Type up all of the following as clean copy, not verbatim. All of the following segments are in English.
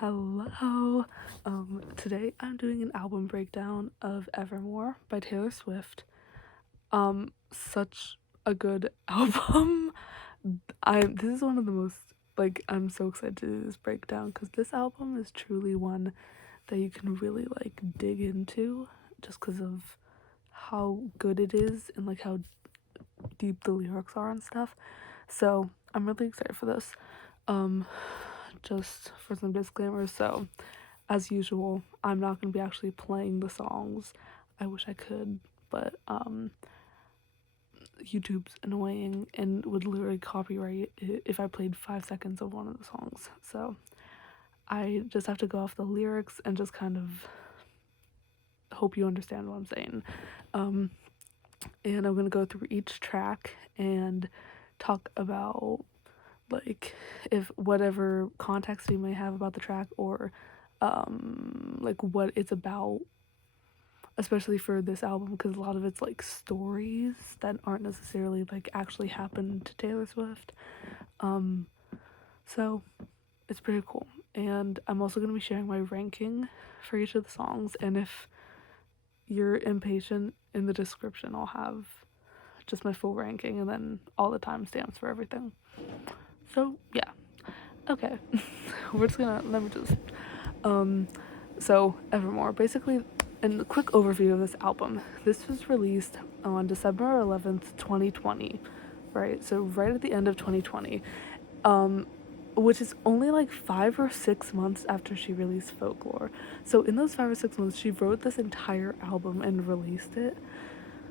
Hello. Today I'm doing an album breakdown of Evermore by Taylor Swift. Such a good album. This is one of the most I'm so excited to do this breakdown because this album is truly one that you can really dig into just because of how good it is and how deep the lyrics are and stuff. So I'm really excited for this. Um, just for some disclaimers, so as usual, I'm not going to be actually playing the songs. I wish I could, but YouTube's annoying and would literally copyright it if I played 5 seconds of one of the songs. So I just have to go off the lyrics and just kind of hope you understand what I'm saying. And I'm going to go through each track and talk about if whatever context you may have about the track or what it's about, especially for this album because a lot of it's stories that aren't necessarily actually happened to Taylor Swift. So it's pretty cool. And I'm also going to be sharing my ranking for each of the songs, and if you're impatient, in the description I'll have just my full ranking and then all the timestamps for everything. So yeah, okay. Let me just so Evermore, basically, and a quick overview of this album. This was released on December 11th, 2020, right? So right at the end of 2020, which is only 5 or 6 months after she released Folklore. So in those 5 or 6 months, she wrote this entire album and released it,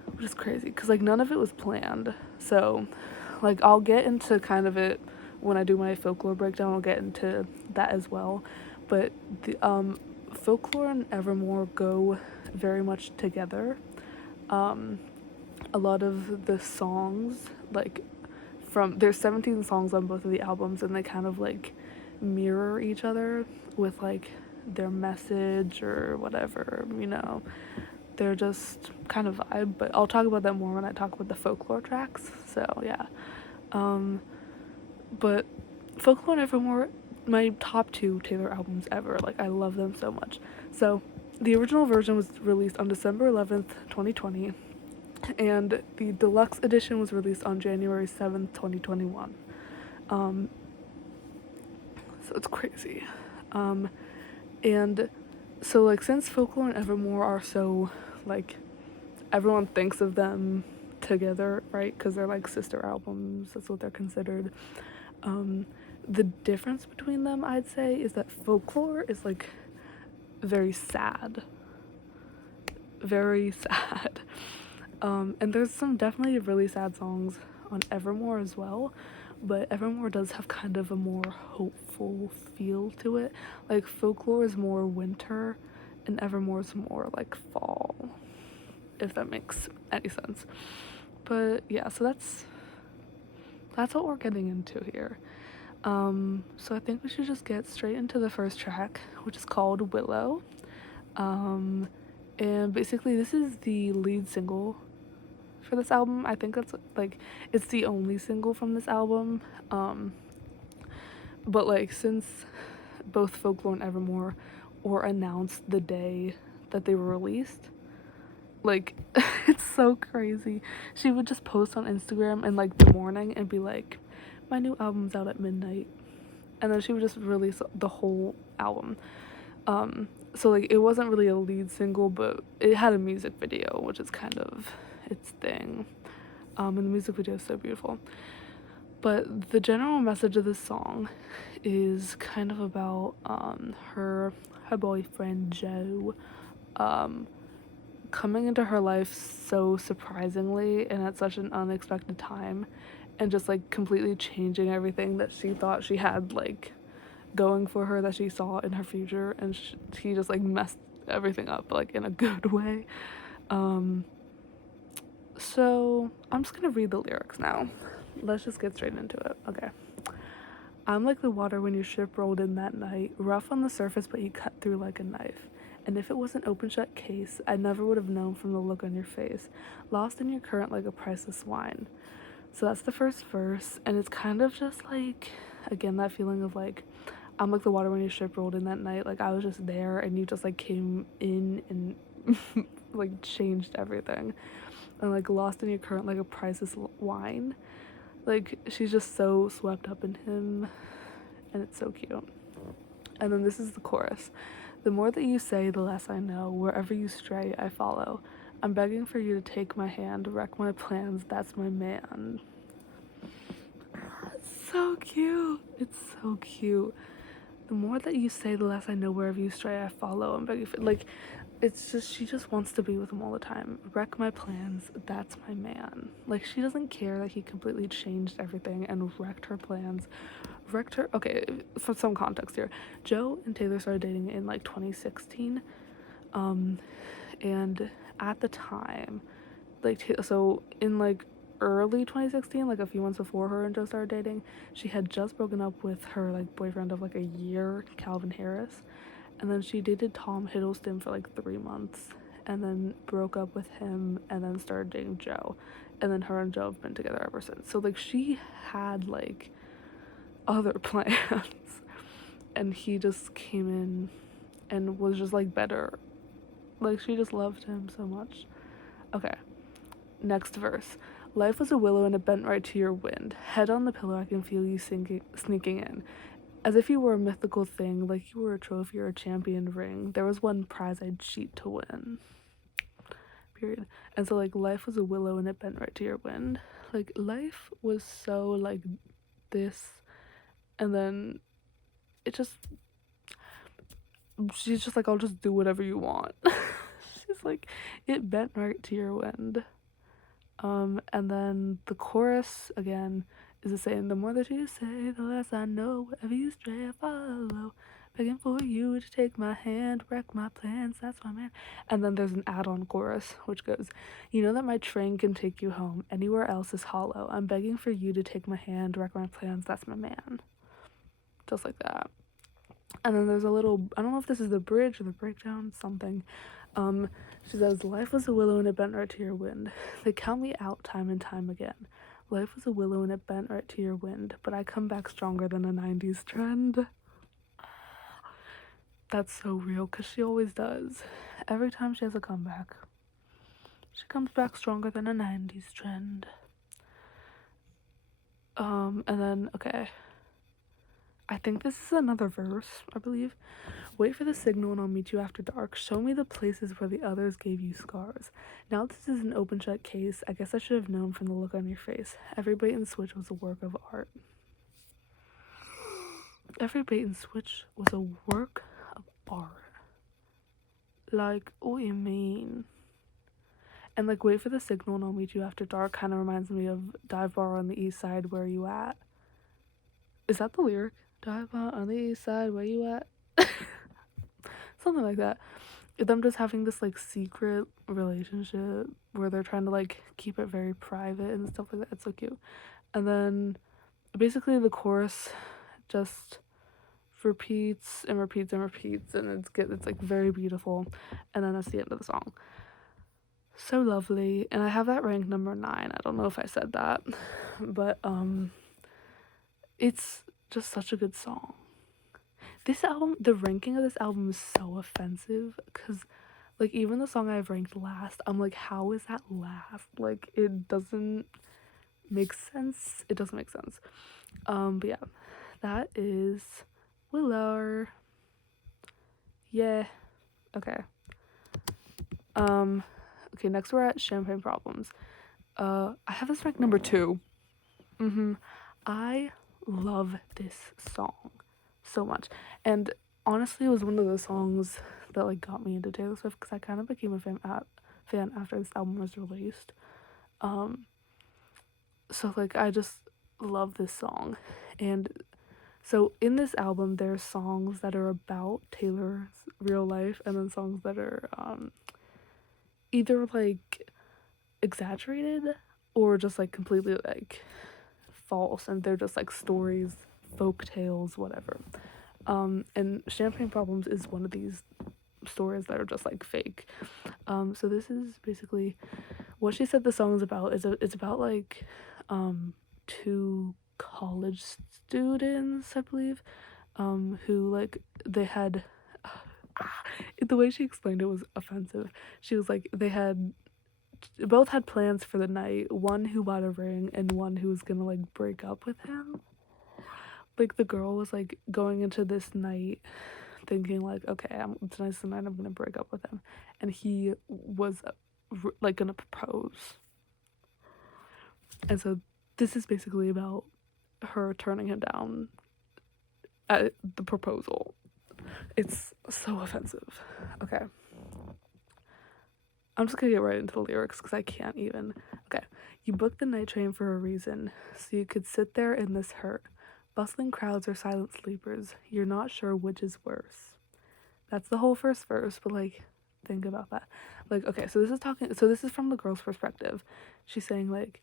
which is crazy because none of it was planned. So I'll get into kind of it when I do my Folklore breakdown. I'll get into that as well, but the Folklore and Evermore go very much together. A lot of the songs, there's 17 songs on both of the albums, and they kind of mirror each other with their message or whatever. They're just kind of vibe, but I'll talk about that more when I talk about the Folklore tracks. So yeah. But Folklore and Evermore, my top two Taylor albums ever. I love them so much. So the original version was released on December 11th, 2020, and the deluxe edition was released on January 7th, 2021. So it's crazy. And so since Folklore and Evermore are so everyone thinks of them together, right? Because they're sister albums. That's what they're considered. The difference between them, I'd say, is that Folklore is very sad. Very sad. And there's some definitely really sad songs on Evermore as well, but Evermore does have kind of a more hopeful feel to it. Folklore is more winter and Evermore is more fall, if that makes any sense. But yeah, so that's what we're getting into here. So I think we should just get straight into the first track, which is called Willow. And basically this is the lead single for this album. I think that's it's the only single from this album. But since both Folklore and Evermore were announced the day that they were released, it's so crazy. She would just post on Instagram in the morning and be like, my new album's out at midnight, and then she would just release the whole album. So it wasn't really a lead single, but it had a music video, which is kind of its thing. And the music video is so beautiful. But the general message of this song is kind of about her boyfriend Joe coming into her life so surprisingly and at such an unexpected time, and just completely changing everything that she thought she had going for her, that she saw in her future, and she just messed everything up in a good way. So I'm just gonna read the lyrics now. Let's just get straight into it. Okay. I'm like the water when your ship rolled in that night, rough on the surface but you cut through like a knife. And if it was an open shut case, I never would have known from the look on your face, lost in your current like a priceless wine. So that's the first verse, and it's kind of just again, that feeling of I'm like the water when your ship rolled in that night. Like I was just there and you just like came in and like changed everything. And like lost in your current like a priceless wine. Like she's just so swept up in him and it's so cute. And then this is the chorus. The more that you say, the less I know. Wherever you stray, I follow. I'm begging for you to take my hand, wreck my plans, that's my man. It's so cute. It's so cute. The more that you say, the less I know. Wherever you stray, I follow. I'm begging for, like, it's just, she just wants to be with him all the time. Wreck my plans, that's my man. Like, she doesn't care that he completely changed everything and wrecked her plans. Wrecked her, okay, for some context here. Joe and Taylor started dating in like 2016. And at the time, like, so in like early 2016, like a few months before her and Joe started dating, she had just broken up with her like boyfriend of like a year, Calvin Harris, and then she dated Tom Hiddleston for like 3 months, and then broke up with him, and then started dating Joe, and then her and Joe have been together ever since. So like she had like other plans, and he just came in and was just like better. Like she just loved him so much. Okay, next verse. Life was a willow and it bent right to your wind. Head on the pillow, I can feel you sneaking in. As if you were a mythical thing, like you were a trophy or a champion ring. There was one prize I'd cheat to win. Period. And so, like, life was a willow and it bent right to your wind. Like, life was so, like, this. And then it just. She's just like, I'll just do whatever you want. She's like, it bent right to your wind. And then the chorus again is the same. The more that you say, the less I know. Wherever you stray, I follow. Begging for you to take my hand, wreck my plans, that's my man. And then there's an add-on chorus which goes, you know that my train can take you home. Anywhere else is hollow. I'm begging for you to take my hand, wreck my plans, that's my man. Just like that. And then there's a little, I don't know if this is the bridge or the breakdown, something. She says, life was a willow and it bent right to your wind. They count me out time and time again. Life was a willow and it bent right to your wind, but I come back stronger than a 90s trend. That's so real, because she always does. Every time she has a comeback, she comes back stronger than a 90s trend. And then, okay. I think this is another verse, I believe. Wait for the signal and I'll meet you after dark. Show me the places where the others gave you scars. Now this is an open shut case. I guess I should have known from the look on your face. Every bait and switch was a work of art. Every bait and switch was a work of art. Like, what do you mean? And like, wait for the signal and I'll meet you after dark kind of reminds me of Dive Bar on the east side, where you at? Is that the lyric? Dive Bar on the east side, where you at? Something like that. Them just having this like secret relationship where they're trying to like keep it very private and stuff like that. It's so cute. And then basically the chorus just repeats and repeats and repeats, and it's like very beautiful. And then that's the end of the song. So lovely. And I have that ranked number 9. I don't know if I said that, but it's just such a good song. This album, the ranking of this album is so offensive, because like even the song I've ranked last, I'm like, how is that last? Like it doesn't make sense. It doesn't make sense. But yeah, that is Willow. Yeah. Okay. Okay, next we're at Champagne Problems. I have this ranked number 2. I love this song so much. And honestly, it was one of those songs that like got me into Taylor Swift, because I kind of became a fan after this album was released. So like I just love this song. And so in this album there's songs that are about Taylor's real life, and then songs that are either like exaggerated or just like completely like false, and they're just like stories, folk tales, whatever. And Champagne Problems is one of these stories that are just like fake. So this is basically what she said the song is about. It's about like 2 college students, I believe, who like they had the way she explained it was offensive. She was like they had both had plans for the night, one who bought a ring and one who was gonna like break up with him. Like the girl was like going into this night thinking like, okay, tonight's the night I'm gonna break up with him, and he was like gonna propose. And so this is basically about her turning him down at the proposal. It's so offensive. Okay, I'm just gonna get right into the lyrics because I can't even. Okay, you booked the night train for a reason, so you could sit there in this hurt. Bustling crowds or silent sleepers, you're not sure which is worse. That's the whole first verse, but like, think about that. Like, okay, so this is from the girl's perspective. She's saying, like,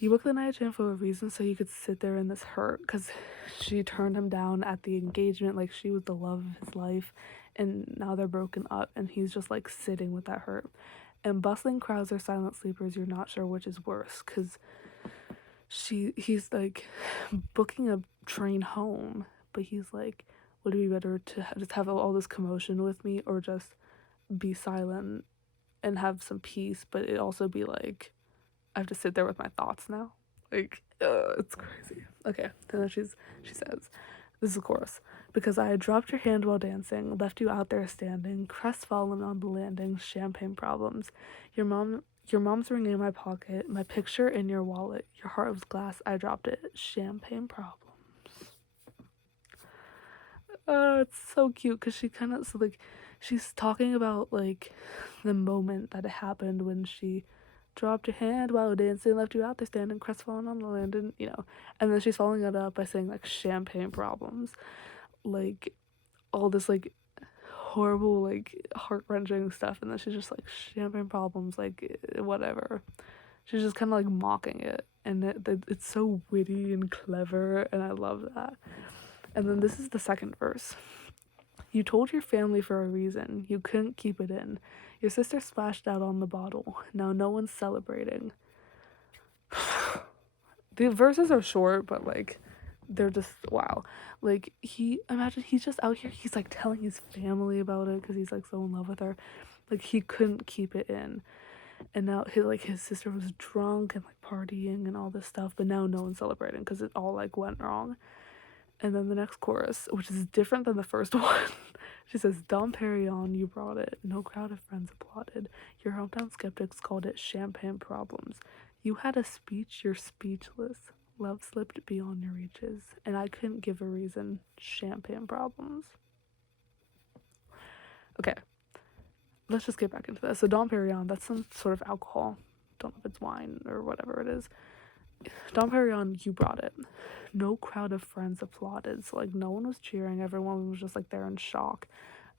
you booked the night train for a reason, so you could sit there in this hurt, because she turned him down at the engagement, like, she was the love of his life, and now they're broken up, and he's just, like, sitting with that hurt. And bustling crowds or silent sleepers, you're not sure which is worse, because he's, like, booking a train home, but he's like, would it be better to just have all this commotion with me, or just be silent and have some peace, but it also be like I have to sit there with my thoughts now? Like, it's crazy. Okay, and then she says, this is the chorus. Because I had dropped your hand while dancing, left you out there standing, crestfallen on the landing, champagne problems. Your mom's ring in my pocket, my picture in your wallet, your heart was glass, I dropped it, champagne problems. It's so cute because she kind of, so like, she's talking about like the moment that it happened when she dropped your hand while dancing, left you out there standing, crestfallen on the land, and and then she's following it up by saying like champagne problems, like all this like horrible, like heart wrenching stuff, and then she's just like champagne problems, like whatever. She's just kind of like mocking it, and it's so witty and clever, and I love that. And then this is the second verse. You told your family for a reason. You couldn't keep it in. Your sister splashed out on the bottle. Now no one's celebrating. The verses are short, but like they're just wow. Like imagine he's just out here. He's like telling his family about it because he's like so in love with her. Like he couldn't keep it in, and now his sister was drunk and like partying and all this stuff. But now no one's celebrating because it all like went wrong. And then the next chorus, which is different than the first one, she says, Dom Perignon, you brought it. No crowd of friends applauded. Your hometown skeptics called it champagne problems. You had a speech, you're speechless. Love slipped beyond your reaches. And I couldn't give a reason. Champagne problems. Okay, let's just get back into this. So Dom Perignon, that's some sort of alcohol. Don't know if it's wine or whatever it is. Dom Perignon, you brought it. No crowd of friends applauded, so like no one was cheering, everyone was just like there in shock.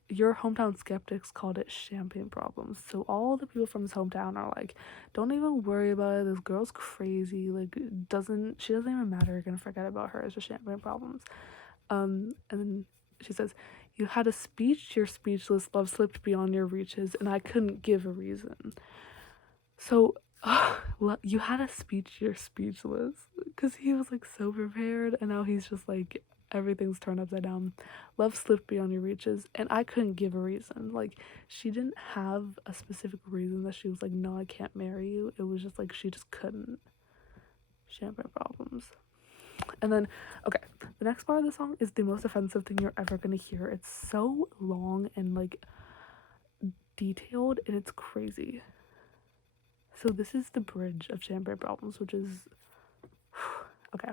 Your hometown skeptics called it champagne problems, so all the people from his hometown are like, don't even worry about it, this girl's crazy, like she doesn't even matter, you're gonna forget about her, it's just champagne problems. And then she says, you had a speech, you're speechless, love slipped beyond your reaches, and I couldn't give a reason. So you had a speech, you're speechless, because he was like so prepared, and now he's just like everything's turned upside down. Love slipped beyond your reaches, and I couldn't give a reason. Like she didn't have a specific reason that she was like, no, I can't marry you. It was just like she just couldn't. Champagne problems. And then, okay, the next part of the song is the most offensive thing you're ever gonna hear. It's so long and like detailed, and it's crazy. So this is the bridge of champagne problems, which is okay.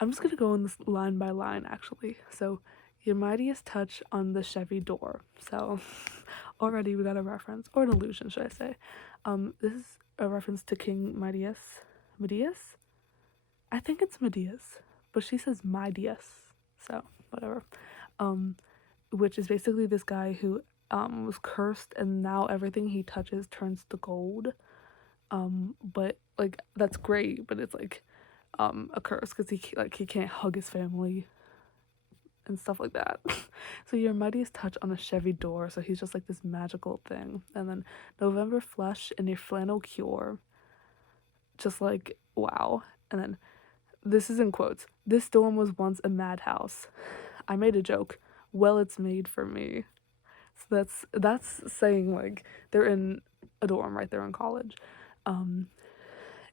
I'm just gonna go in this line by line actually. So your mightiest touch on the Chevy door. So already we got a reference, or an allusion, should I say. This is a reference to King Midas. Midas? I think it's Midas, but she says Midas. So whatever. Which is basically this guy who was cursed, and now everything he touches turns to gold. But like that's great, but it's like a curse because he can't hug his family and stuff like that. So your mightiest touch on a Chevy door, so he's just like this magical thing. And then November flush and your flannel cure, just like wow. And then this is in quotes. This dorm was once a madhouse. I made a joke. Well, it's made for me. So that's saying like they're in a dorm, right? They're in college. Um,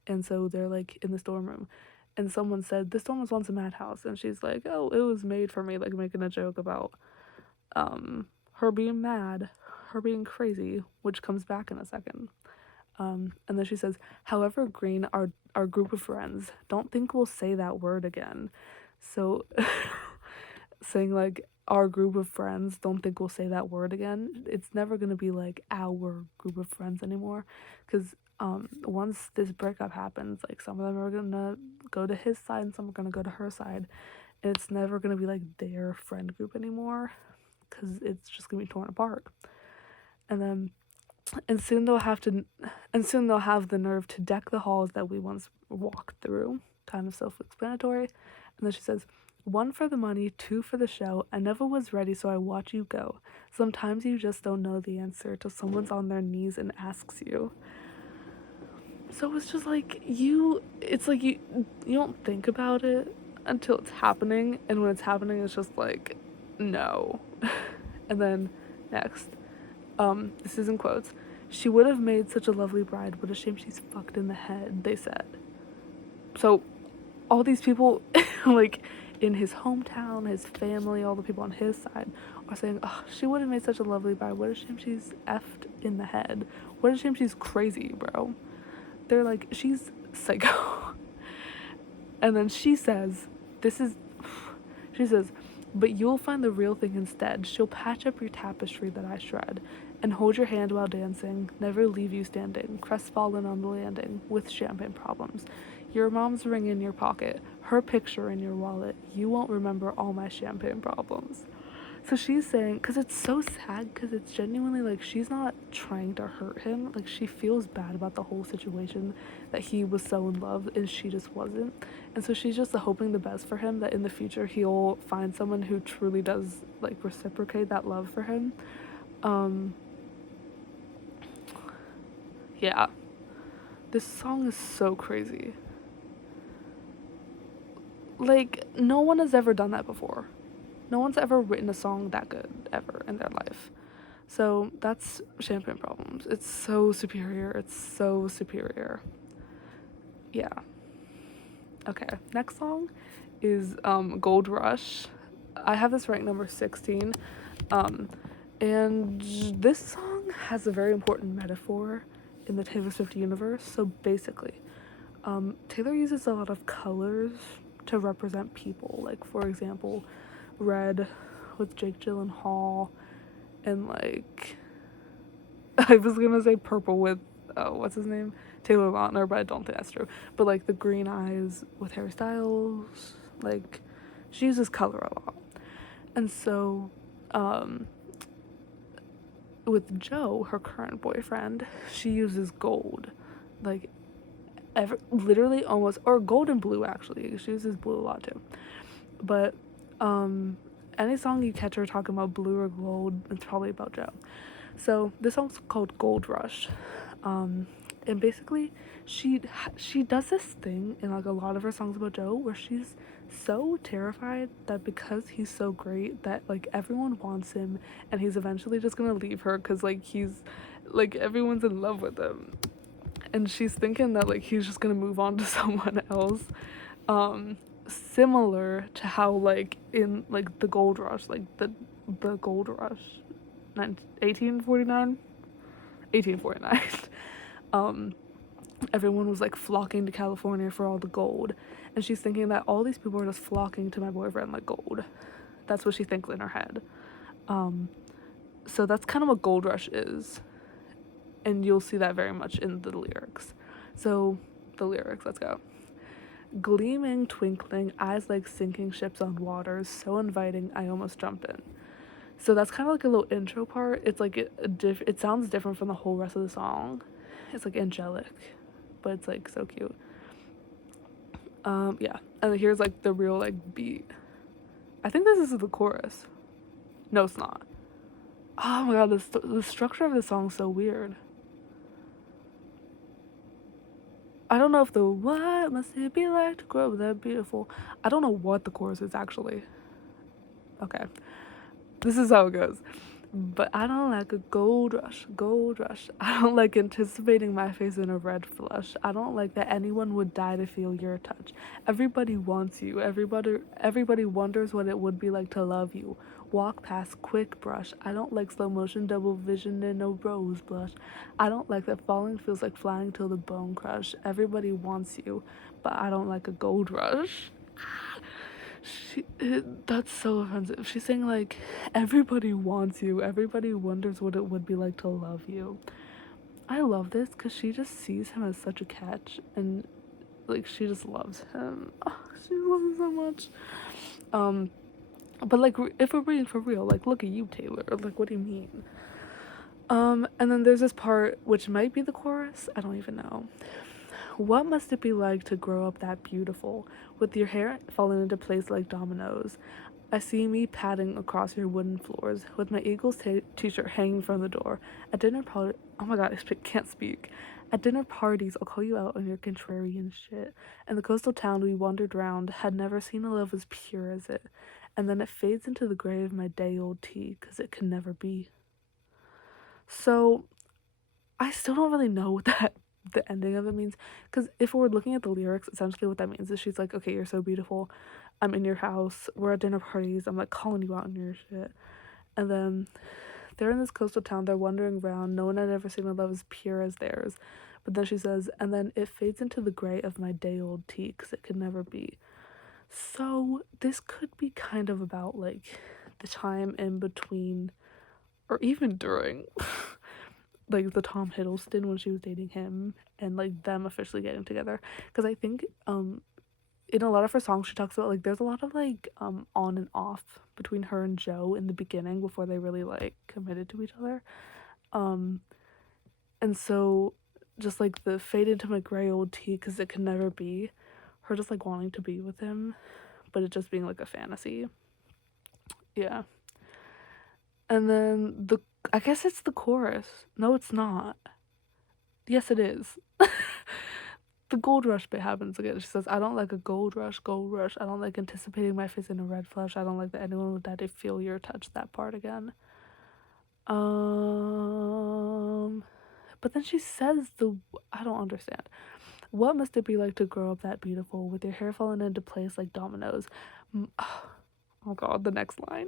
and so they're like in this dorm room. And someone said, this dorm was once a madhouse. And she's like, oh, it was made for me, like making a joke about her being mad, her being crazy, which comes back in a second. And then she says, however green our group of friends, don't think we'll say that word again. So saying like our group of friends, don't think we'll say that word again. It's never gonna be like our group of friends anymore, because once this breakup happens, like some of them are gonna go to his side and some are gonna go to her side, and it's never gonna be like their friend group anymore, because it's just gonna be torn apart. And then and soon they'll have to and soon they'll have the nerve to deck the halls that we once walked through. Kind of self-explanatory. And then she says, one for the money, two for the show. I never was ready, so I watch you go. Sometimes you just don't know the answer till someone's on their knees and asks you. So it's just like it's like you don't think about it until it's happening, and when it's happening it's just like no. And then next, this is in quotes. She would have made such a lovely bride. What a shame she's fucked in the head, they said. So all these people like in his hometown, his family, all the people on his side are saying, oh, she would have made such a lovely bride. What a shame she's effed in the head. What a shame she's crazy, bro. They're like, she's psycho. And then she says, she says, but you'll find the real thing instead. She'll patch up your tapestry that I shred and hold your hand while dancing, never leave you standing, crestfallen on the landing, with champagne problems. Your mom's ring in your pocket, her picture in your wallet. You won't remember all my champagne problems. So she's saying, because it's so sad, because it's genuinely like she's not trying to hurt him. Like she feels bad about the whole situation, that he was so in love and she just wasn't. And so she's just hoping the best for him, that in the future he'll find someone who truly does like reciprocate that love for him. Yeah. This song is so crazy. Like, no one has ever done that before. No one's ever written a song that good ever in their life. So that's Champagne Problems. It's so superior. It's so superior. Yeah. Okay. Next song is Gold Rush. I have this ranked number 16. And this song has a very important metaphor in the Taylor Swift universe. So basically, Taylor uses a lot of colors to represent people. Like, for example, red with Jake Gyllenhaal, and like I was gonna say purple with what's his name, Taylor Lautner, but I don't think that's true. But like the green eyes with Harry Styles, like she uses color a lot. And so with Joe, her current boyfriend, she uses gold, like literally almost, or gold and blue actually. She uses blue a lot too. But any song you catch her talking about blue or gold, it's probably about Joe. So this song's called Gold Rush. And basically she does this thing in like a lot of her songs about Joe where she's so terrified that because he's so great that like everyone wants him and he's eventually just gonna leave her because like he's like everyone's in love with him, and she's thinking that like he's just gonna move on to someone else. Similar to how like in like the Gold Rush, like the Gold Rush 1849 everyone was like flocking to California for all the gold, and she's thinking that all these people are just flocking to my boyfriend like gold. That's what she thinks in her head. So that's kind of what Gold Rush is, and you'll see that very much in the lyrics. So the lyrics, let's go. Gleaming, twinkling, eyes like sinking ships on waters, so inviting I almost jump in. So that's kind of like a little intro part. It's like it sounds different from the whole rest of the song. It's like angelic, but it's like so cute. Yeah, and here's like the real like beat. I think this is the chorus. No, it's not. Oh my god, the structure of the song's so weird. I don't know if the what must it be like to grow up that beautiful. I don't know what the chorus is actually. Okay, this is how it goes. But I don't like a gold rush, gold rush. I don't like anticipating my face in a red flush. I don't like that anyone would die to feel your touch. Everybody wants you. Everybody wonders what it would be like to love you. Walk past, quick brush. I don't like slow motion, double vision, and no rose blush. I don't like that falling feels like flying till the bone crush. Everybody wants you, but I don't like a gold rush. That's so offensive. She's saying like everybody wants you. Everybody wonders what it would be like to love you. I love this because she just sees him as such a catch, and like she just loves him. Oh, she loves him so much. Um, but like if we're being for real, like look at you, Taylor. Like what do you mean? And then there's this part which might be the chorus. I don't even know. What must it be like to grow up that beautiful, with your hair falling into place like dominoes? I see me padding across your wooden floors, with my Eagles t-shirt hanging from the door. At dinner party, oh my god, I can't speak. At dinner parties, I'll call you out on your contrarian shit. In the coastal town we wandered round, had never seen a love as pure as it. And then it fades into the gray of my day-old tea, 'cause it can never be. So, I still don't really know what the ending of it means, because if we're looking at the lyrics, essentially what that means is she's like, okay, you're so beautiful, I'm in your house, we're at dinner parties, I'm like calling you out on your shit. And then they're in this coastal town, they're wandering around, no one had ever seen a love as pure as theirs. But then she says, and then it fades into the gray of my day old tea, because it could never be. So this could be kind of about like the time in between, or even during like the Tom Hiddleston when she was dating him, and like them officially getting together. Because I think in a lot of her songs she talks about like there's a lot of like on and off between her and Joe in the beginning before they really like committed to each other. um and so just like the fade into my gray old tea because it can never be, her just like wanting to be with him but it just being like a fantasy. Yeah. And then the I guess it's the chorus. No, it's not. Yes, it is. The gold rush bit happens again. She says, I don't like a gold rush, gold rush. I don't like anticipating my face in a red flush. I don't like that anyone would die to feel your touch. That part again. But then she says I don't understand. What must it be like to grow up that beautiful, with your hair falling into place like dominoes? Oh god, the next line.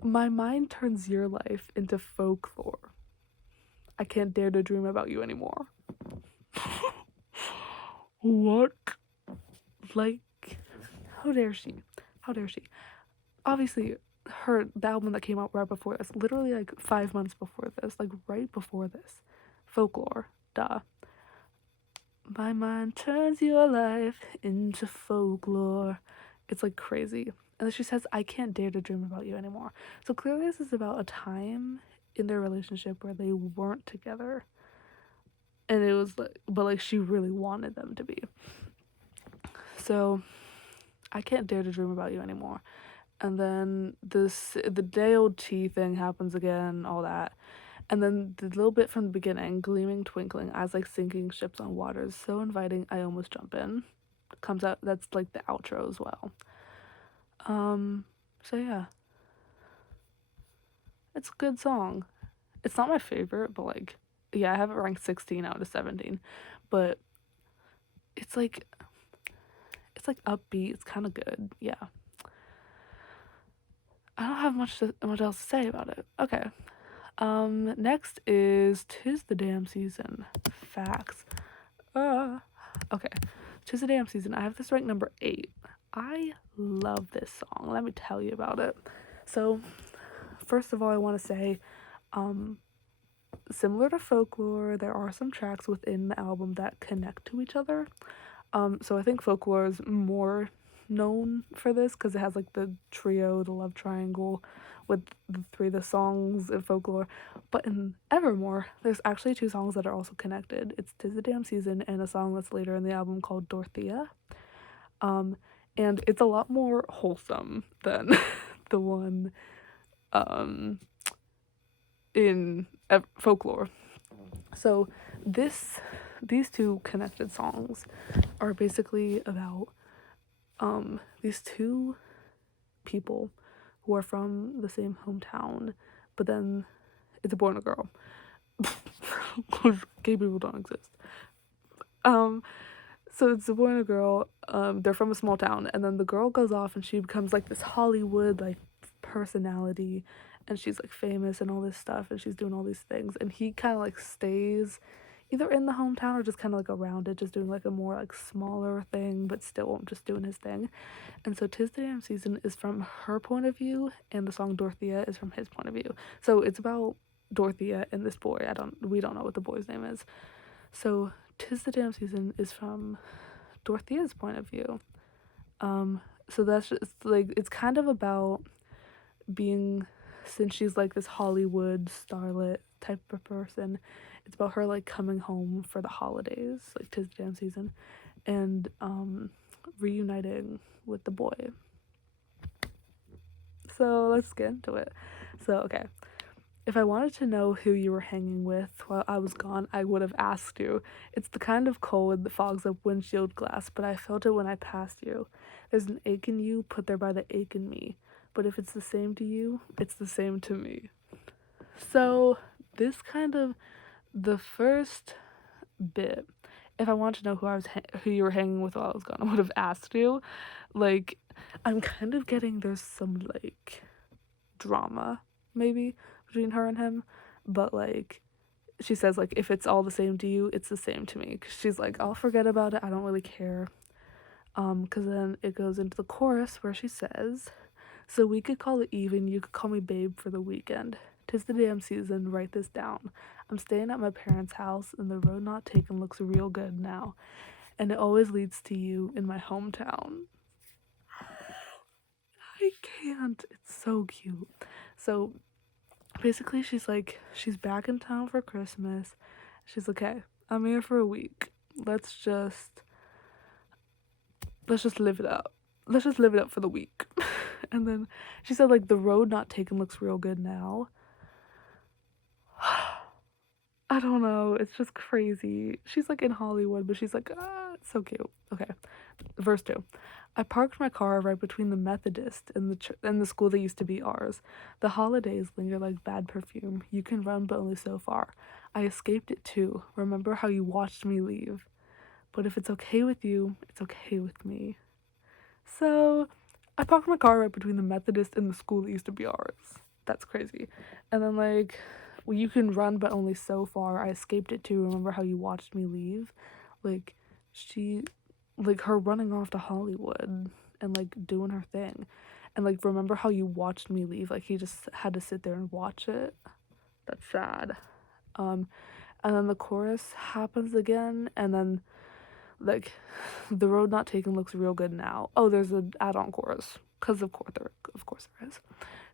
My mind turns your life into folklore. I can't dare to dream about you anymore. What? Like, how dare she? How dare she? Obviously, the album that came out right before this, literally like 5 months before this, like right before this, Folklore, duh. My mind turns your life into folklore. It's like crazy. And then she says, I can't dare to dream about you anymore. So clearly, this is about a time in their relationship where they weren't together. And it was like, but like she really wanted them to be. So I can't dare to dream about you anymore. And then the day old tea thing happens again, all that. And then the little bit from the beginning, gleaming, twinkling, eyes like sinking ships on waters, so inviting, I almost jump in, comes out. That's like the outro as well. So yeah, it's a good song. It's not my favorite, but like, yeah, I have it ranked 16 out of 17, but it's like upbeat. It's kind of good. Yeah. I don't have much else to say about it. Okay. Next is 'Tis the Damn Season. Facts. Okay. 'Tis the Damn Season. I have this ranked number 8. I love this song. Let me tell you about it. So, first of all, I want to say, similar to Folklore, there are some tracks within the album that connect to each other. So I think Folklore is more known for this because it has like the trio, the love triangle, with the three of the songs in Folklore. But in Evermore, there's actually 2 songs that are also connected. It's 'Tis the Damn Season and a song that's later in the album called Dorothea. And it's a lot more wholesome than the one in Folklore. So this these two connected songs are basically about these two people who are from the same hometown, but then it's a boy and a girl. Because gay people don't exist. So it's a boy and a girl. They're from a small town, and then the girl goes off and she becomes like this Hollywood like personality, and she's like famous and all this stuff, and she's doing all these things, and he kind of like stays either in the hometown or just kind of like around it, just doing like a more like smaller thing, but still just doing his thing. And so "'Tis the Damn Season" is from her point of view, and the song "Dorothea" is from his point of view. So it's about Dorothea and this boy. We don't know what the boy's name is. So "'Tis the Damn Season" is from Dorothea's point of view. So that's just like, it's kind of about being, since she's like this Hollywood starlet type of person, it's about her like coming home for the holidays, like "'Tis the Damn Season," and reuniting with the boy. So let's get into it. So okay, if I wanted to know who you were hanging with while I was gone, I would have asked you. It's the kind of cold that fogs up windshield glass, but I felt it when I passed you. There's an ache in you, put there by the ache in me. But if it's the same to you, it's the same to me. So this kind of, the first bit, if I wanted to know who you were hanging with while I was gone, I would have asked you. Like, I'm kind of getting there's some like drama maybe between her and him, but like she says like, if it's all the same to you, it's the same to me. 'Cause she's like, I'll forget about it, I don't really care. Because then it goes into the chorus where she says, so we could call it even, you could call me babe for the weekend. 'Tis the damn season, write this down. I'm staying at my parents' house, and the road not taken looks real good now. And it always leads to you in my hometown. I can't. It's so cute. So basically, she's back in town for Christmas. She's like, hey, I'm here for a week. Let's just live it up. Let's just live it up for the week. And then she said, like, the road not taken looks real good now. I don't know. It's just crazy. She's like in Hollywood, but she's like, it's so cute. Okay. Verse 2. I parked my car right between the Methodist and the school that used to be ours. The holidays linger like bad perfume. You can run, but only so far. I escaped it too. Remember how you watched me leave. But if it's okay with you, it's okay with me. So I parked my car right between the Methodist and the school that used to be ours. That's crazy. And then like, well, you can run, but only so far. I escaped it too. Remember how you watched me leave? Like, like her running off to Hollywood and like doing her thing. And like, remember how you watched me leave? Like, he just had to sit there and watch it. That's sad. And then the chorus happens again, and then like, the road not taken looks real good now. Oh, there's an add-on chorus, because of course there is.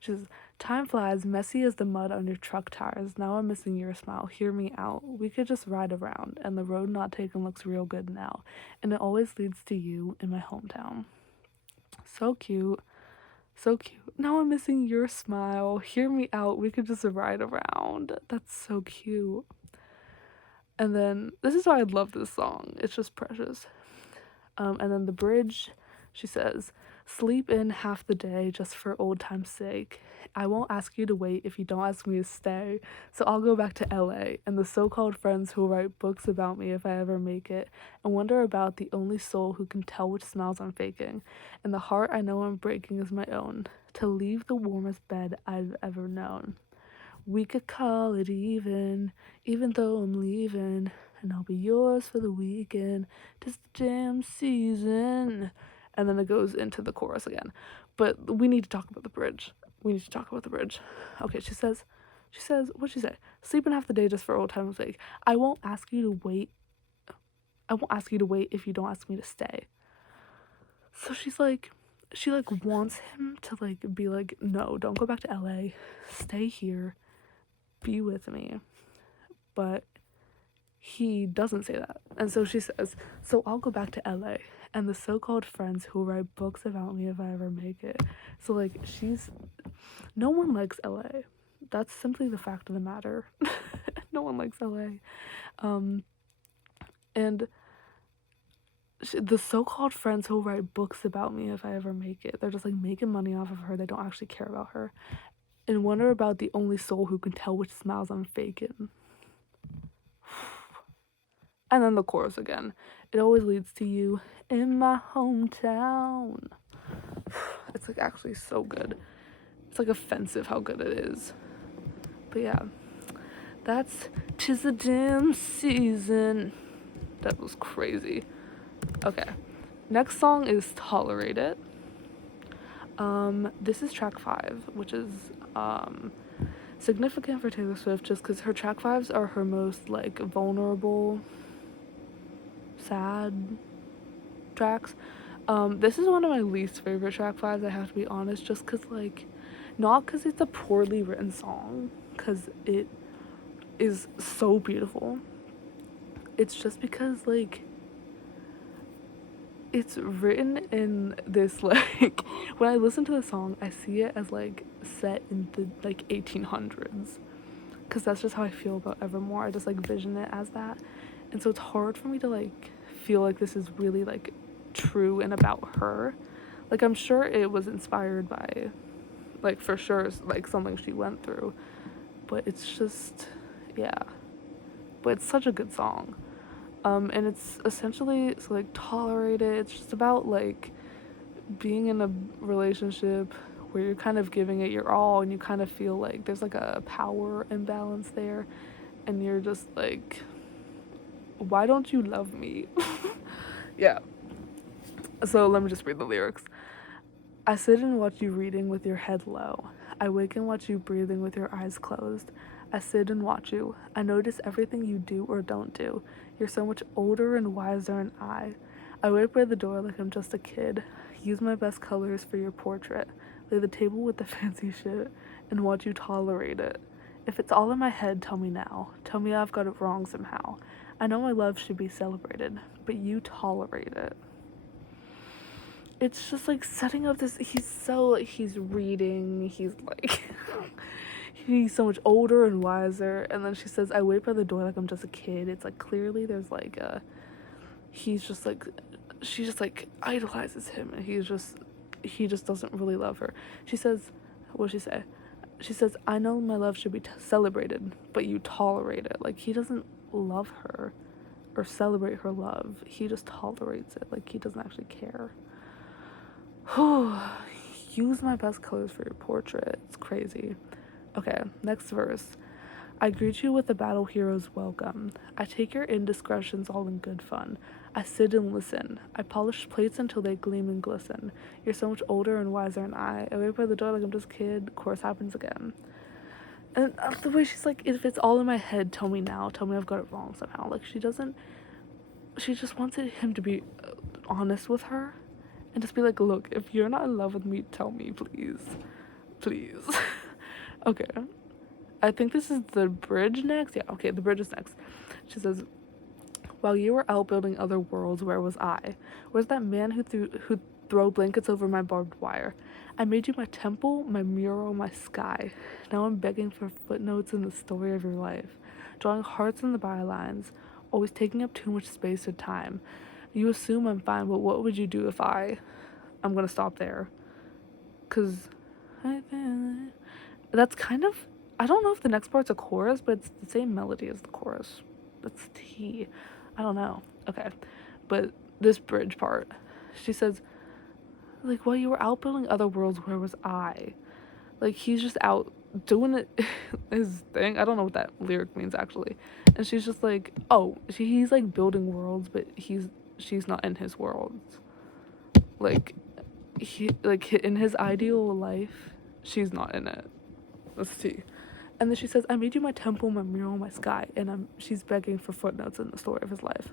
She says, time flies, messy as the mud on your truck tires. Now I'm missing your smile. Hear me out. We could just ride around, and the road not taken looks real good now. And it always leads to you in my hometown. So cute. So cute. Now I'm missing your smile. Hear me out. We could just ride around. That's so cute. And then, this is why I love this song. It's just precious. And then the bridge, she says, sleep in half the day just for old time's sake. I won't ask you to wait if you don't ask me to stay. So I'll go back to LA and the so-called friends who'll write books about me if I ever make it, and wonder about the only soul who can tell which smiles I'm faking. And the heart I know I'm breaking is my own, to leave the warmest bed I've ever known. We could call it even though I'm leaving, and I'll be yours for the weekend. 'Tis the damn season. And then it goes into the chorus again. But we need to talk about the bridge. Okay, she says, what'd she say? Sleeping half the day just for old time's sake. I won't ask you to wait if you don't ask me to stay. So she wants him to like be like, no, don't go back to LA. Stay here. Be with me. But he doesn't say that. And so she says, so I'll go back to LA and the so-called friends who write books about me if I ever make it. So like, no one likes LA. That's simply the fact of the matter. No one likes LA. And the so-called friends who'll write books about me if I ever make it, they're just like making money off of her. They don't actually care about her and wonder about the only soul who can tell which smiles I'm faking. And then the chorus again. It always leads to you in my hometown. It's like actually so good. It's like offensive how good it is. But yeah, that's 'Tis the Damn Season. That was crazy. Okay, next song is Tolerate It. This is track 5, which is significant for Taylor Swift just because her track 5s are her most like vulnerable, sad tracks. This is one of my least favorite track 5s, I have to be honest, just because like, not because it's a poorly written song, because it is so beautiful. It's just because like it's written in this like when I listen to the song I see it as like set in the like 1800s, because that's just how I feel about Evermore. I just like vision it as that, and so it's hard for me to like feel like this is really like true and about her. Like I'm sure it was inspired by like for sure like something she went through, but it's just yeah, but it's such a good song. And it's essentially so like Tolerate It. It's just about like being in a relationship where you're kind of giving it your all and you kind of feel like there's like a power imbalance there, and you're just like, why don't you love me? Yeah. So let me just read the lyrics. I sit and watch you reading with your head low. I wake and watch you breathing with your eyes closed. I sit and watch you. I notice everything you do or don't do. You're so much older and wiser than I. I wait by the door like I'm just a kid. Use my best colors for your portrait. Lay the table with the fancy shit and watch you tolerate it. If it's all in my head, tell me now. Tell me I've got it wrong somehow. I know my love should be celebrated, but you tolerate it. It's just like setting up this. He's reading, he's like he's so much older and wiser, and then she says I wait by the door like I'm just a kid. It's like clearly there's like a he's just like she just like idolizes him, and he just doesn't really love her. She says, what does she say? She says I know my love should be celebrated, but you tolerate it. Like he doesn't love her or celebrate her love, he just tolerates it. Like he doesn't actually care. Use my best colors for your portrait. It's crazy. Okay, next verse. I greet you with a battle hero's welcome. I take your indiscretions all in good fun. I sit and listen. I polish plates until they gleam and glisten. You're so much older and wiser than I. I wait by the door like I'm just a kid. Course happens again. And the way she's like, if it's all in my head, tell me now. Tell me I've got it wrong somehow. Like she doesn't. She just wanted him to be honest with her and just be like, look, if you're not in love with me, tell me, please. Please. Okay. I think this is the bridge next. Yeah, okay, the bridge is next. She says, while you were out building other worlds, where was I? Where's that man who throw blankets over my barbed wire? I made you my temple, my mural, my sky. Now I'm begging for footnotes in the story of your life, drawing hearts in the bylines, always taking up too much space or time. You assume I'm fine, but what would you do if I'm gonna stop there. Cause that's kind of, I don't know if the next part's a chorus, but it's the same melody as the chorus. That's T. I don't know. Okay. But this bridge part, she says, like, while you were out building other worlds, where was I? Like, he's just out doing it, his thing. I don't know what that lyric means, actually. And she's just like, oh, he's, like, building worlds, but she's not in his worlds. Like, in his ideal life, she's not in it. Let's see. And then she says, I made you my temple, my mural, my sky. And she's begging for footnotes in the story of his life.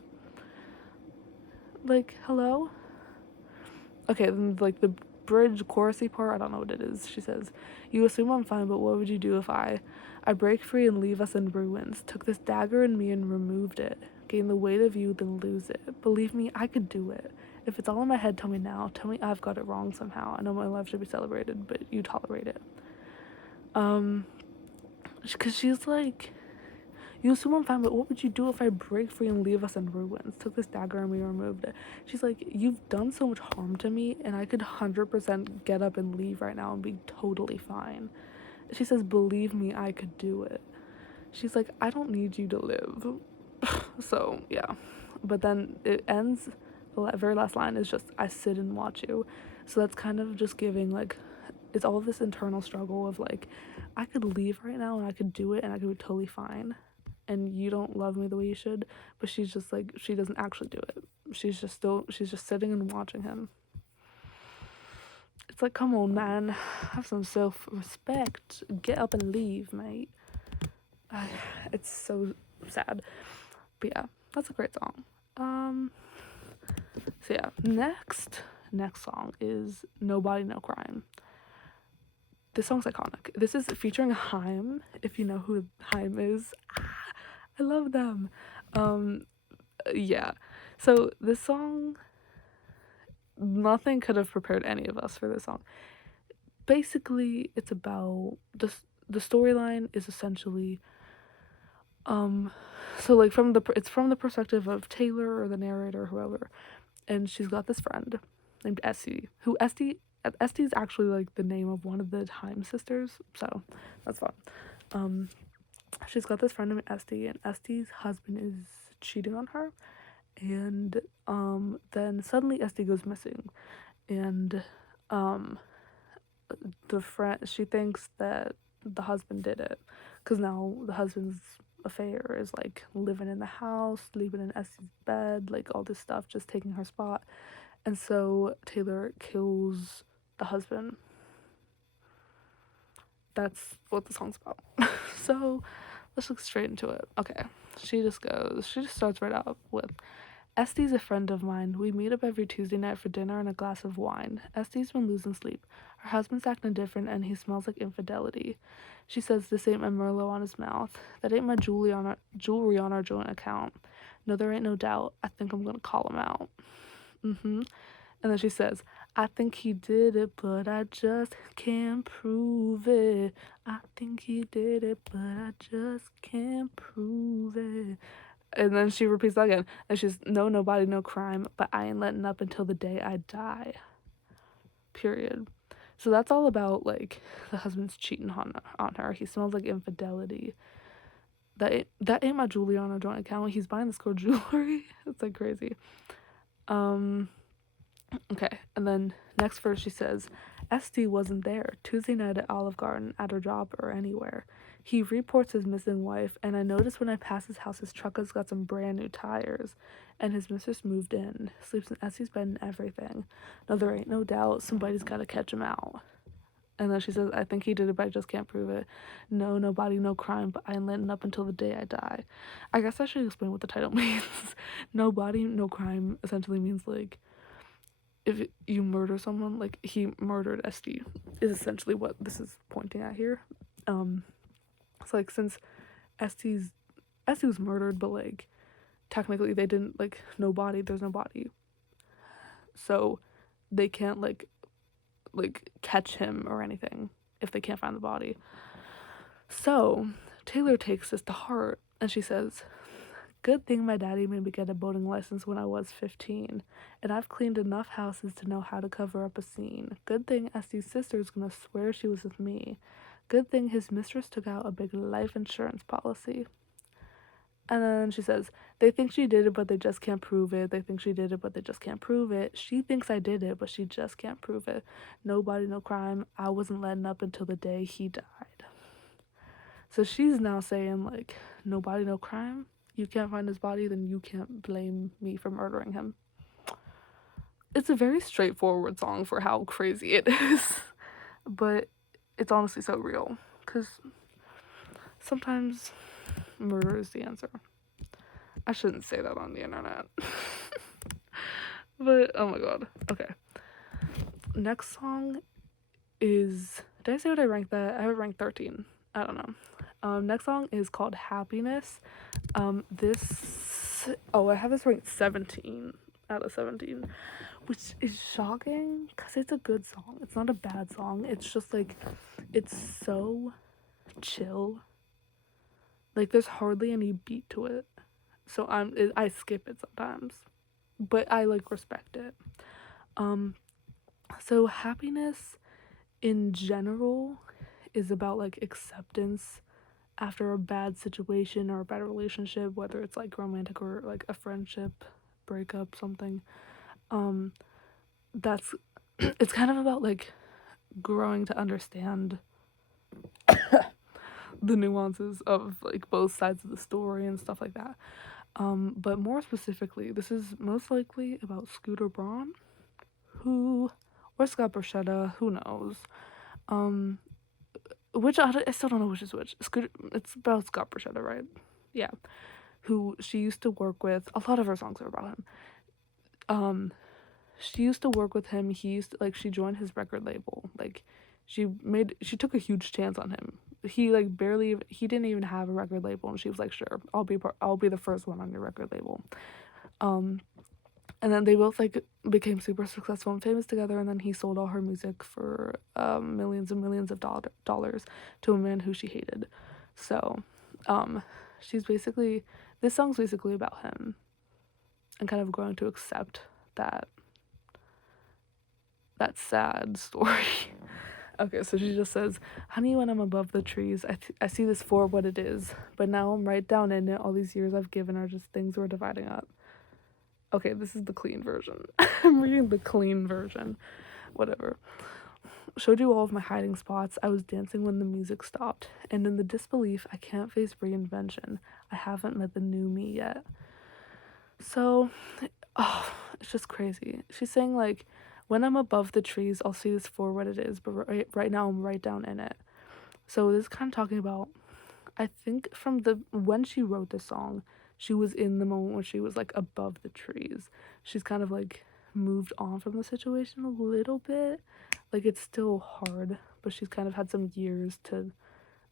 Like, hello? Okay, then, like, the bridge chorusy part, I don't know what it is. She says, you assume I'm fine, but what would you do if I break free and leave us in ruins? Took this dagger in me and removed it. Gain the weight of you, then lose it. Believe me, I could do it. If it's all in my head, tell me now. Tell me I've got it wrong somehow. I know my love should be celebrated, but you tolerate it. Because she's like, You assume I'm fine, but what would you do if I break free and leave us in ruins? Took this dagger and we removed it. She's like, you've done so much harm to me, and I could 100% get up and leave right now and be totally fine. She says, believe me, I could do it. She's like, I don't need you to live. So, yeah. But then it ends, the very last line is just, I sit and watch you. So that's kind of just giving, like, it's all of this internal struggle of, like, I could leave right now and I could do it and I could be totally fine. And you don't love me the way you should. But she's just, like, she doesn't actually do it. She's just sitting and watching him. It's like, come on, man. Have some self-respect. Get up and leave, mate. It's so sad. But yeah, that's a great song. So yeah, next song is No Body No Crime. This song's iconic. This is featuring Haim, if you know who Haim is. I love them. Yeah. So this song, nothing could have prepared any of us for this song. Basically, it's about the storyline is essentially so like it's from the perspective of Taylor or the narrator or whoever, and she's got this friend named Esty, who Esty's actually like the name of one of the Time sisters, so that's fun. She's got this friend named Esty, and Esty's husband is cheating on her, and then suddenly Esty goes missing, and the friend, she thinks that the husband did it, because now the husband's affair is like living in the house, sleeping in Esty's bed, like all this stuff, just taking her spot. And so Taylor kills the husband. That's what the song's about. So let's look straight into it. Okay, she just starts right out with, Esty's a friend of mine. We meet up every Tuesday night for dinner and a glass of wine. Esty's been losing sleep. Her husband's acting different and he smells like infidelity. She says this ain't my Merlot on his mouth. That ain't my jewelry on our joint account. No, there ain't no doubt. I think I'm gonna call him out. And then she says, I think he did it, but I just can't prove it. I think he did it, but I just can't prove it. And then she repeats that again. And she's, no, nobody, no crime, but I ain't letting up until the day I die. Period. So that's all about, like, the husband's cheating on her. He smells like infidelity. That ain't my jewelry on a joint account. He's buying this girl jewelry. It's, like, crazy. Okay, and then next verse she says, Esty wasn't there Tuesday night at Olive Garden, at her job, or anywhere. He reports his missing wife, and I noticed when I pass his house his truck has got some brand new tires, and his mistress moved in, sleeps in Esty's bed and everything. No, there ain't no doubt, somebody's gotta catch him out. And then she says, I think he did it, but I just can't prove it. No, nobody, no crime, but I ain't letting up until the day I die. I guess I should explain what the title means. No body, no crime essentially means, like, if you murder someone, like he murdered Esty, is essentially what this is pointing at here. It's like, since Esty was murdered, but like technically they didn't, like, no body, there's no body, so they can't like catch him or anything if they can't find the body. So Taylor takes this to heart and she says, good thing my daddy made me get a boating license when I was 15, and I've cleaned enough houses to know how to cover up a scene. Good thing Esty's sister's gonna swear she was with me. Good thing his mistress took out a big life insurance policy. And then she says, they think she did it, but they just can't prove it. They think she did it, but they just can't prove it. She thinks I did it, but she just can't prove it. Nobody, no crime. I wasn't letting up until the day he died. So she's now saying, like, nobody, no crime. You can't find his body, then you can't blame me for murdering him. It's a very straightforward song for how crazy it is, but it's honestly so real, because sometimes murder is the answer. I shouldn't say that on the internet. But oh my god. Okay, next song is, did I say what I ranked that? I have it ranked 13. I don't know. Next song is called Happiness. I have this ranked 17 out of 17, which is shocking because it's a good song. It's not a bad song. It's just like, it's so chill. Like there's hardly any beat to it. So I skip it sometimes. But I like respect it. Um so happiness in general is about like acceptance after a bad situation or a bad relationship, whether it's like romantic or like a friendship breakup, something. Um that's it's kind of about like growing to understand the nuances of like both sides of the story and stuff like that. But more specifically, this is most likely about Scooter Braun, who, or Scott Borchetta, who knows. Um, which I still don't know which is which. Scooter, it's about Scott Borchetta, right? Yeah, who she used to work with. A lot of her songs are about him. Um, she used to work with him. He used to, like, she joined his record label. Like, she took a huge chance on him. He like barely, he didn't even have a record label, and she was like, sure, I'll be the first one on your record label. Um, and then they both like became super successful and famous together, and then he sold all her music for millions and millions of dollars to a man who she hated. So um, she's basically, this song's basically about him and kind of growing to accept that sad story. Okay, so she just says, honey, when I'm above the trees, I see this for what it is, but now I'm right down in it. All these years I've given are just things we're dividing up. Okay, this is the clean version. I'm reading the clean version. Whatever. Showed you all of my hiding spots. I was dancing when the music stopped. And in the disbelief, I can't face reinvention. I haven't met the new me yet. So, oh, it's just crazy. She's saying, like, when I'm above the trees, I'll see this for what it is, but right now I'm right down in it. So, this is kind of talking about, I think, from the when she wrote this song, she was in the moment when she was like above the trees. She's kind of like moved on from the situation a little bit. Like it's still hard, but she's kind of had some years to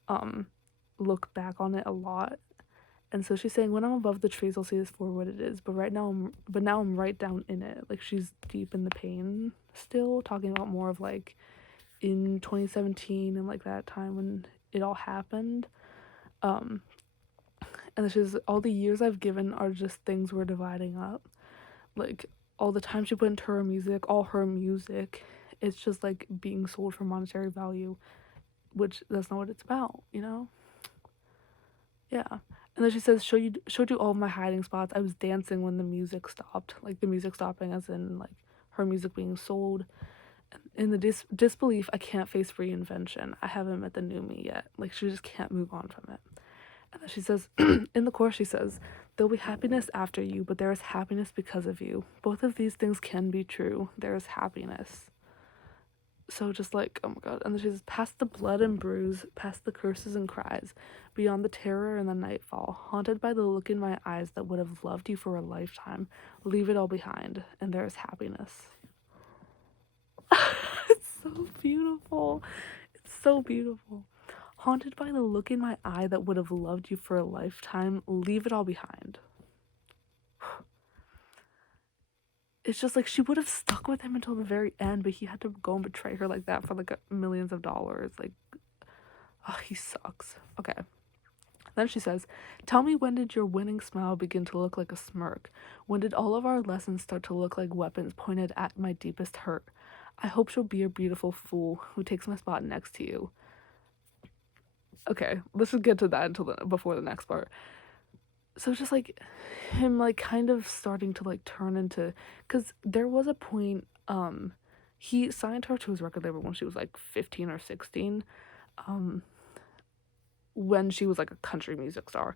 um look back on it a lot. And so she's saying, when I'm above the trees, I'll see this for what it is. But now I'm right down in it. Like she's deep in the pain still, talking about more of like in 2017 and like that time when it all happened. Um, and it's just all the years I've given are just things we're dividing up. Like all the time she put into her music, all her music, it's just like being sold for monetary value, which that's not what it's about, you know? Yeah. And then she says, showed you all my hiding spots. I was dancing when the music stopped. Like the music stopping as in like her music being sold. In the disbelief, I can't face reinvention. I haven't met the new me yet. Like she just can't move on from it. And then she says, in the chorus, she says, there'll be happiness after you, but there is happiness because of you. Both of these things can be true. There is happiness. So just like, oh my god. And then she says, past the blood and bruise, past the curses and cries, beyond the terror and the nightfall, haunted by the look in my eyes that would have loved you for a lifetime, leave it all behind, and there is happiness. It's so beautiful. It's so beautiful. Haunted by the look in my eye that would have loved you for a lifetime, leave it all behind. It's just like she would have stuck with him until the very end, but he had to go and betray her like that for like millions of dollars. Like, oh, he sucks. Okay. Then she says, tell me, when did your winning smile begin to look like a smirk? When did all of our lessons start to look like weapons pointed at my deepest hurt? I hope she'll be a beautiful fool who takes my spot next to you. Okay, let's just get to that before the next part. So just like him like kind of starting to like turn into, because there was a point, he signed her to his record label when she was like 15 or 16, um when she was like a country music star,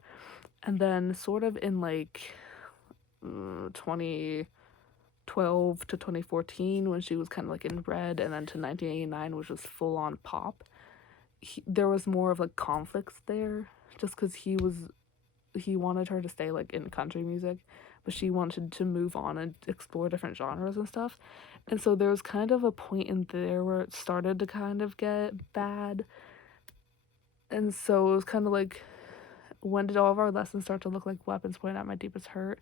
and then sort of in like 2012 to 2014 when she was kind of like in red, and then to 1989 which was full on pop. There was more of like conflicts there, just because he wanted her to stay like in country music, but she wanted to move on and explore different genres and stuff. And so there was kind of a point in there where it started to kind of get bad. And so it was kind of like, when did all of our lessons start to look like weapons pointed at my deepest hurt?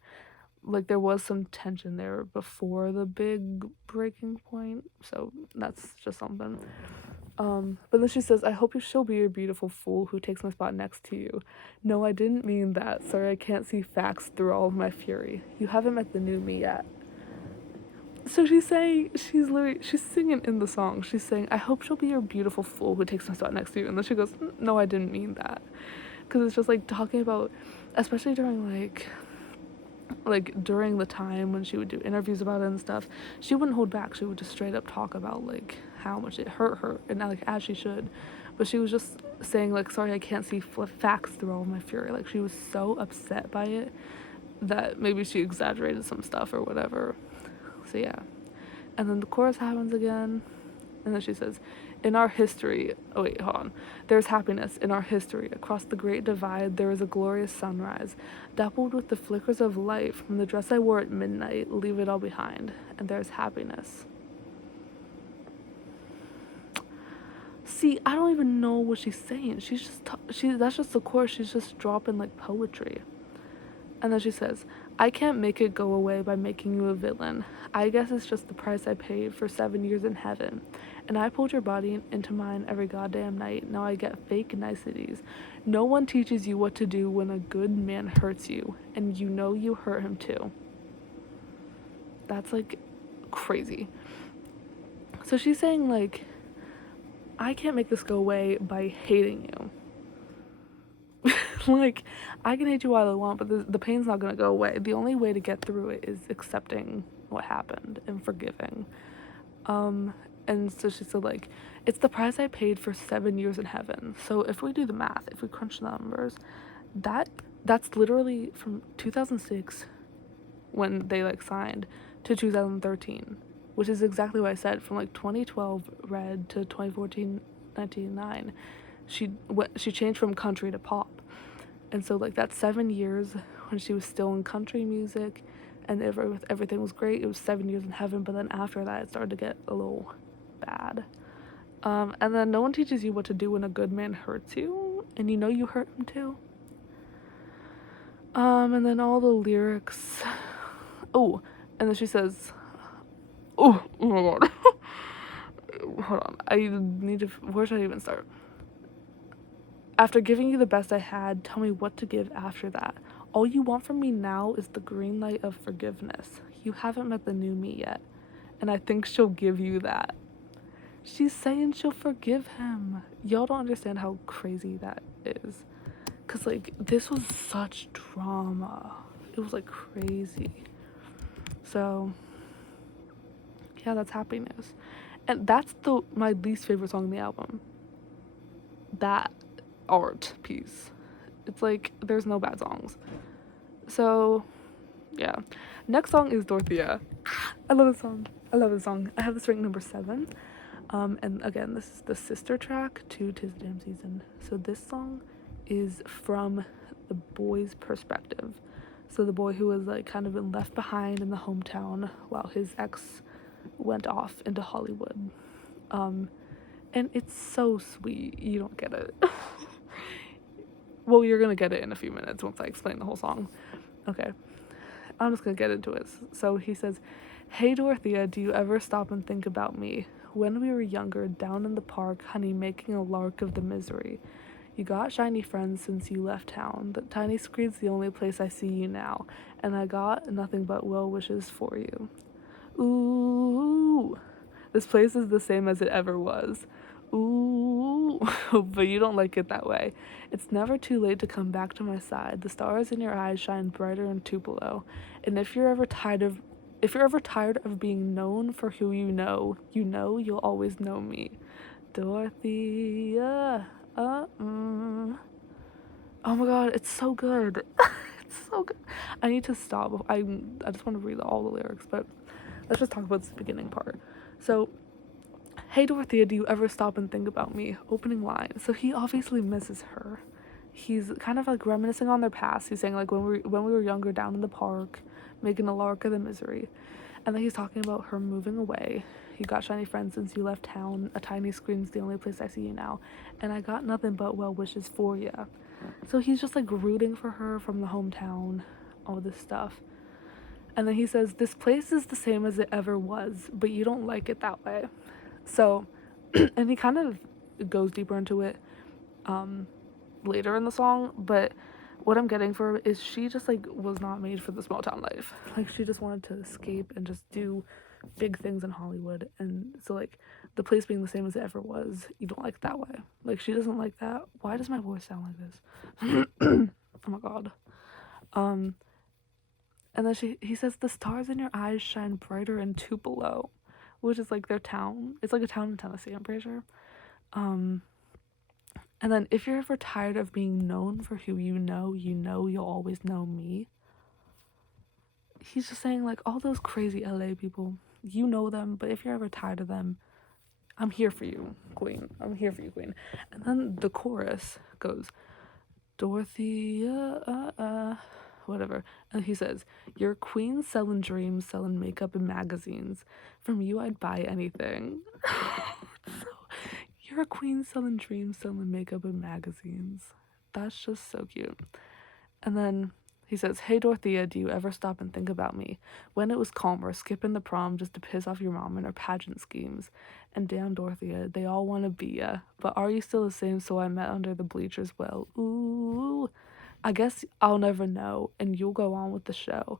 like there was some tension there before the big breaking point, so that's just something. But then she says, I hope she'll be a beautiful fool who takes my spot next to you. No, I didn't mean that. Sorry, I can't see facts through all of my fury. You haven't met the new me yet. So she's saying, she's singing in the song. She's saying, I hope she'll be your beautiful fool who takes my spot next to you. And then she goes, no, I didn't mean that. Because it's just like talking about, especially during like during the time when she would do interviews about it and stuff, she wouldn't hold back. She would just straight up talk about like how much it hurt her, and like as she should. But she was just saying like, sorry, I can't see facts through all of my fury. Like she was so upset by it that maybe she exaggerated some stuff or whatever. So yeah. And then the chorus happens again. And then she says, in our history, oh wait, hold on. There's happiness in our history. Across the great divide, there is a glorious sunrise. Dappled with the flickers of light from the dress I wore at midnight, leave it all behind. And there's happiness. See, I don't even know what she's saying. She's just, that's just the chorus. She's just dropping like poetry. And then she says, I can't make it go away by making you a villain. I guess it's just the price I paid for 7 years in heaven. And I pulled your body into mine every goddamn night. Now I get fake niceties. No one teaches you what to do when a good man hurts you. And you know you hurt him too. That's like crazy. So she's saying like, I can't make this go away by hating you. Like, I can hate you all I want, but the pain's not going to go away. The only way to get through it is accepting what happened and forgiving. And so she said, like, it's the price I paid for 7 years in heaven. So if we do the math, if we crunch the numbers, that's literally from 2006 when they, like, signed to 2013, which is exactly what I said. From, like, 2012 Red to 2014 1999, she changed from country to pop. And so like that 7 years when she was still in country music and everything was great, it was 7 years in heaven. But then after that it started to get a little bad. And then no one teaches you what to do when a good man hurts you and you know you hurt him too. And then all the lyrics, oh, and then she says, oh my god. Hold on, I need to, where should I even start? After giving you the best I had, tell me what to give after that. All you want from me now is the green light of forgiveness. You haven't met the new me yet, and I think she'll give you that. She's saying she'll forgive him. Y'all don't understand how crazy that is. Because, like, this was such drama. It was, like, crazy. So, yeah, that's happiness. And that's my least favorite song on the album. That art piece. It's like there's no bad songs. So yeah. Next song is Dorothea. I love this song. I have this ranked number 7. And again, this is the sister track to Tis the Damn Season. So this song is from the boy's perspective. So the boy who was like kind of been left behind in the hometown while his ex went off into Hollywood. And it's so sweet. You don't get it. Well, you're gonna get it in a few minutes once I explain the whole song. Okay, I'm just gonna get into it. So he says, hey Dorothea, do you ever stop and think about me? When we were younger, down in the park, honey, making a lark of the misery. You got shiny friends since you left town. The tiny screen's the only place I see you now, and I got nothing but well wishes for you. Ooh, this place is the same as it ever was. Ooh, but you don't like it that way. It's never too late to come back to my side. The stars in your eyes shine brighter in Tupelo. And if you're ever tired of being known for who you know you'll always know me. Dorothea. Oh my god, it's so good. It's so good. I need to stop. I just want to read all the lyrics, but let's just talk about this beginning part. So, hey Dorothea, do you ever stop and think about me? Opening line. So he obviously misses her. He's kind of like reminiscing on their past. He's saying like when we were younger, down in the park, making a lark of the misery. And then he's talking about her moving away. You got shiny friends since you left town. A tiny screen's the only place I see you now. And I got nothing but well wishes for ya. So he's just like rooting for her from the hometown, all this stuff. And then he says, "This place is the same as it ever was, but you don't like it that way." So, and he kind of goes deeper into it um, later in the song, but what I'm getting for her is she just like was not made for the small town life. Like she just wanted to escape and just do big things in Hollywood. And so like the place being the same as it ever was, you don't like it that way. Like she doesn't like that. Why does my voice sound like this? Oh my god. Um and then he says the stars in your eyes shine brighter in Tupelo, which is like their town. It's like a town in Tennessee, I'm pretty sure. Um and then if you're ever tired of being known for who you know you'll always know me. He's just saying like all those crazy LA people, you know them, but if you're ever tired of them, I'm here for you, queen. I'm here for you, queen. And then the chorus goes, Dorothy, whatever. And he says, "You're a queen selling dreams, selling makeup and magazines. From you, I'd buy anything." So, you're a queen selling dreams, selling makeup and magazines. That's just so cute. And then he says, "Hey Dorothea, do you ever stop and think about me? When it was calmer, skipping the prom just to piss off your mom and her pageant schemes. And damn Dorothea, they all want to be ya. But are you still the same so I met under the bleachers? Well, ooh, I guess I'll never know, and you'll go on with the show.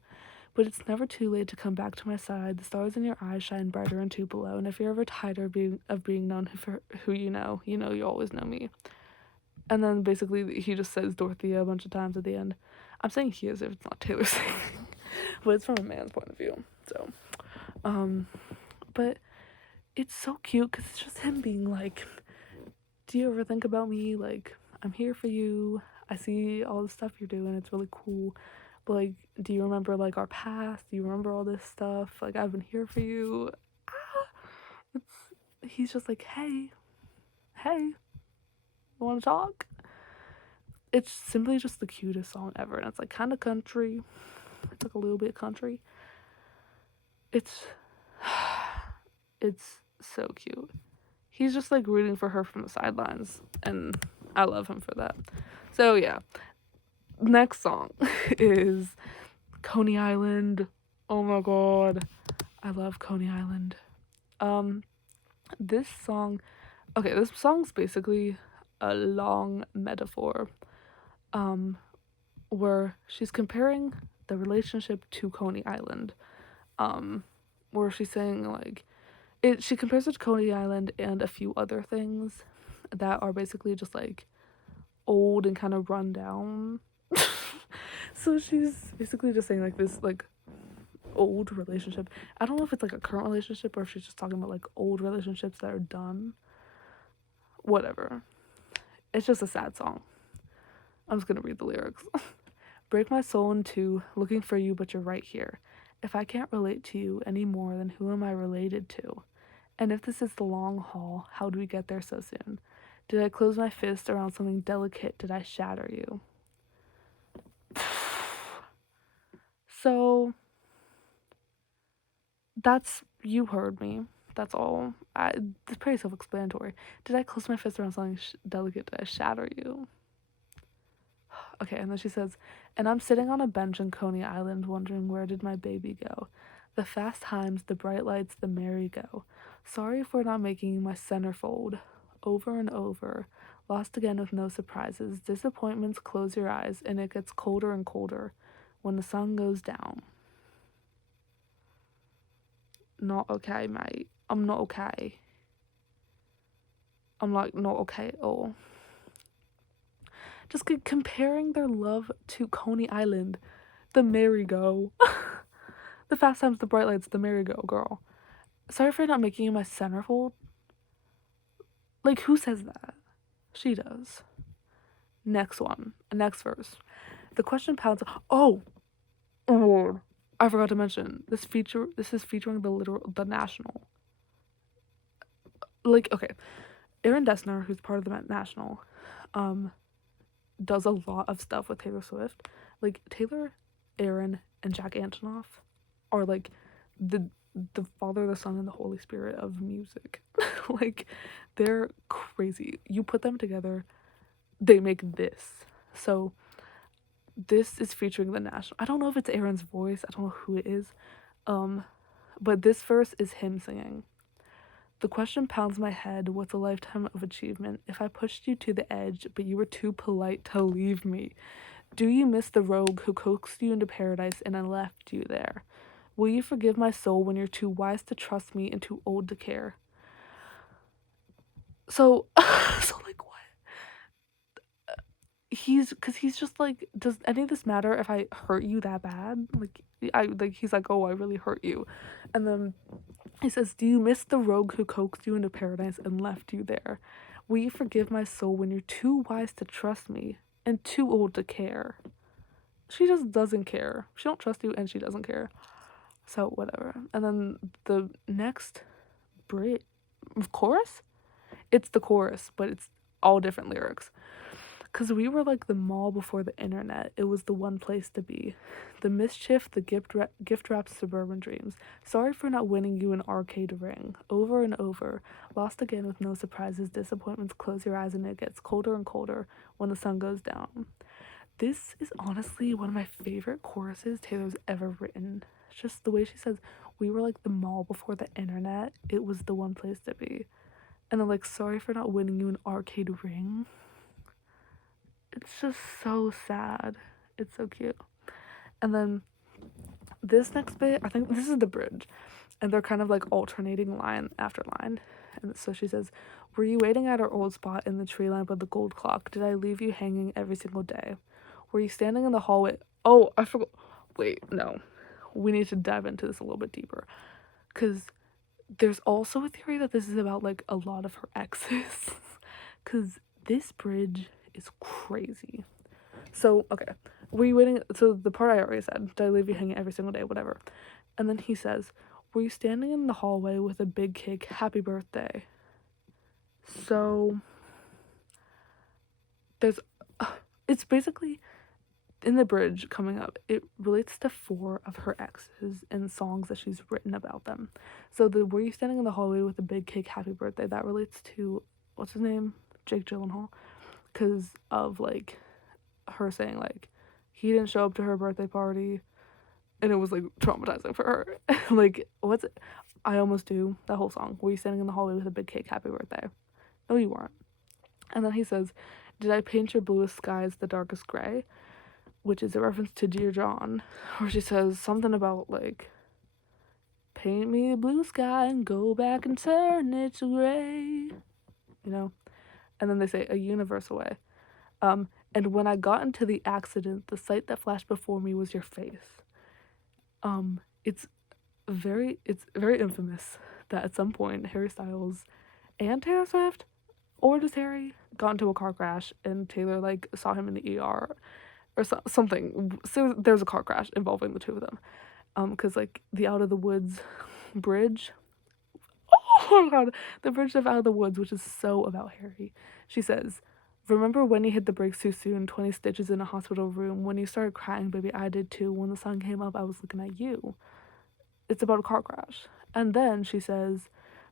But it's never too late to come back to my side. The stars in your eyes shine brighter and Tupelo. And if you're ever tired of being known for who you know you always know me." And then basically he just says Dorothea a bunch of times at the end. I'm saying he as if it's not Taylor singing, but it's from a man's point of view. So, um, but it's so cute because it's just him being like, "Do you ever think about me? Like, I'm here for you. I see all the stuff you're doing. It's really cool. But like, do you remember like our past? Do you remember all this stuff? Like, I've been here for you." He's just like, hey, you want to talk? It's simply just the cutest song ever, and it's like kind of country. It's like a little bit country. It's it's so cute. He's just like rooting for her from the sidelines, and I love him for that. So yeah, next song is Coney Island. Oh my god, I love Coney Island. Um, this song, okay, this song's basically a long metaphor, um, where she's comparing the relationship to Coney Island, um, where she's saying like she compares it to Coney Island and a few other things that are basically just like old and kind of run down. So she's basically just saying like this like old relationship. I don't know if it's like a current relationship or if she's just talking about like old relationships that are done. Whatever. It's just a sad song. I'm just gonna read the lyrics. "Break my soul in two, looking for you, but you're right here. If I can't relate to you any more, then who am I related to? And if this is the long haul, how do we get there so soon? Did I close my fist around something delicate? Did I shatter you?" So that's, you heard me. That's all. It's pretty self-explanatory. Did I close my fist around something delicate? Did I shatter you? Okay, and then she says, "And I'm sitting on a bench in Coney Island wondering where did my baby go? The fast times, the bright lights, the merry-go. Sorry for not making you my centerfold. Over and over. Lost again with no surprises. Disappointments close your eyes, and it gets colder and colder when the sun goes down." Not okay, mate. I'm not okay. I'm like not okay at all. Just comparing their love to Coney Island, the merry-go. The fast times, the bright lights, the merry-go, girl. Sorry for not making you my centerfold. Like, who says that? She does. Next one. Next verse. The question pounds. Oh, Lord. I forgot to mention this feature. This is featuring the National. Like, okay, Aaron Dessner, who's part of the National, does a lot of stuff with Taylor Swift. Like Taylor, Aaron, and Jack Antonoff are like the Father, the Son, and the Holy Spirit of music. Like they're crazy. You put them together, they make this. So This is featuring the National. I don't know if it's Aaron's voice. I don't know who it is. But this verse is him singing. The question pounds my head, what's a lifetime of achievement? If I pushed you to the edge, but you were too polite to leave me. Do you miss the rogue who coaxed you into paradise and I left you there? Will you forgive my soul when you're too wise to trust me and too old to care? So, so like what? He's just like, does any of this matter if I hurt you that bad? He's like, oh, I really hurt you. And then he says, do you miss the rogue who coaxed you into paradise and left you there? Will you forgive my soul when you're too wise to trust me and too old to care? She just doesn't care. She don't trust you and she doesn't care. So whatever. And then the next bridge chorus? It's the chorus, but it's all different lyrics. Because we were like the mall before the internet. It was the one place to be. The mischief, the gift wrapped suburban dreams. Sorry for not winning you an arcade ring. Over and over. Lost again with no surprises. Disappointments close your eyes and it gets colder and colder when the sun goes down. This is honestly one of my favorite choruses Taylor's ever written. Just the way she says, we were like the mall before the internet. It was the one place to be. And then like, sorry for not winning you an arcade ring. It's just so sad. It's so cute. And then this next bit, I think this is the bridge. And they're kind of like alternating line after line. And so she says, were you waiting at our old spot in the tree line by the gold clock? Did I leave you hanging every single day? Were you standing in the hallway? Oh, I forgot. Wait, no. We need to dive into this a little bit deeper. Because there's also a theory that this is about like a lot of her exes. Because this bridge is crazy. So, okay. Were you waiting? So, the part I already said, did I leave you hanging every single day? Whatever. And then he says, were you standing in the hallway with a big cake? Happy birthday. So, there's. It's basically in the bridge coming up. It relates to 4 of her exes and songs that she's written about them. So, the were you standing in the hallway with a big cake? Happy birthday. That relates to, what's his name? Jake Gyllenhaal. Because of like her saying like he didn't show up to her birthday party and it was like traumatizing for her. Like, what's it? I almost do, that whole song. Were you standing in the hallway with a big cake? Happy birthday. No, you weren't. And then he says, did I paint your bluest skies the darkest gray? Which is a reference to Dear John, where she says something about like, paint me a blue sky and go back and turn it to gray, you know. And then they say a universe away. And when I got into the accident, the sight that flashed before me was your face. It's very infamous that at some point Harry Styles and Taylor Swift, or just Harry, got into a car crash and Taylor like saw him in the ER or something. So there's a car crash involving the two of them. Because like the Out of the Woods bridge. Oh my god, the bridge of Out of the Woods, which is so about Harry. She says, remember when you hit the brakes too soon, 20 stitches in a hospital room? When you started crying, baby, I did too. When the sun came up, I was looking at you. It's about a car crash. And then she says,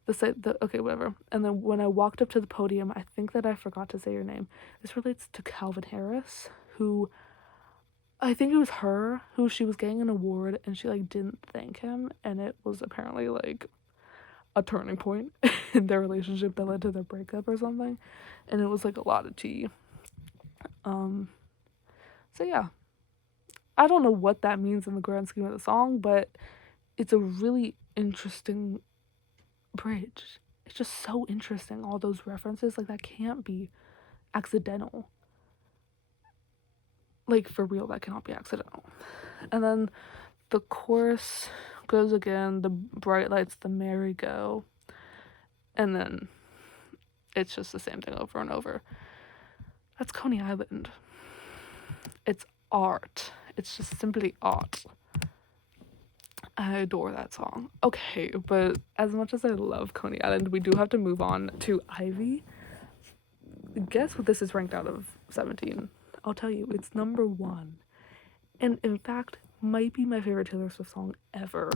okay, whatever. And then when I walked up to the podium, I think that I forgot to say your name. This relates to Calvin Harris, who, I think it was her, who she was getting an award and she like didn't thank him. And it was apparently like a turning point in their relationship that led to their breakup or something. And it was like a lot of tea. So yeah, I don't know what that means in the grand scheme of the song, but it's a really interesting bridge. It's just so interesting, all those references. Like, that can't be accidental. Like, for real, that cannot be accidental. And then the chorus goes again, the bright lights, the merry-go. And then it's just the same thing over and over. That's Coney Island. It's art. It's just simply art. I adore that song. Okay, but as much as I love Coney Island, we do have to move on to Ivy. Guess what this is ranked out of 17? I'll tell you, it's number 1. And in fact, might be my favorite Taylor Swift song ever.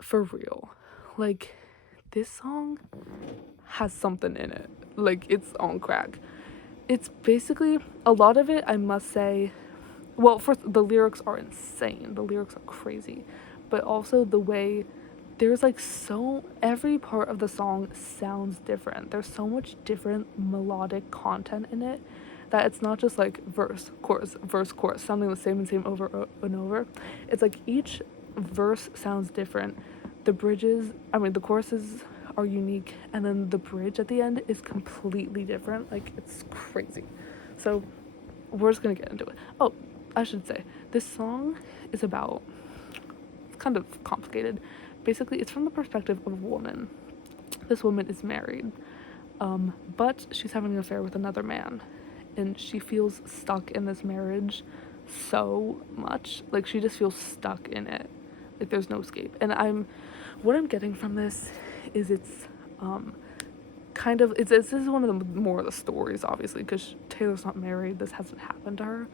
For real. Like, this song has something in it. Like, it's on crack. It's basically, a lot of it, I must say, well, first, the lyrics are insane. The lyrics are crazy. But also the way there's like so every part of the song sounds different. There's so much different melodic content in it that it's not just like verse, chorus, sounding the same and same over and over. It's like each verse sounds different. The choruses are unique, and then the bridge at the end is completely different. Like, it's crazy. So, we're just gonna get into it. Oh, I should say, this song is about, it's kind of complicated. Basically, it's from the perspective of a woman. This woman is married, but she's having an affair with another man, and she feels stuck in this marriage so much. Like, she just feels stuck in it. Like, there's no escape. And what I'm getting from this is it's kind of, this is one of the more of the stories, obviously, because Taylor's not married. This hasn't happened to her.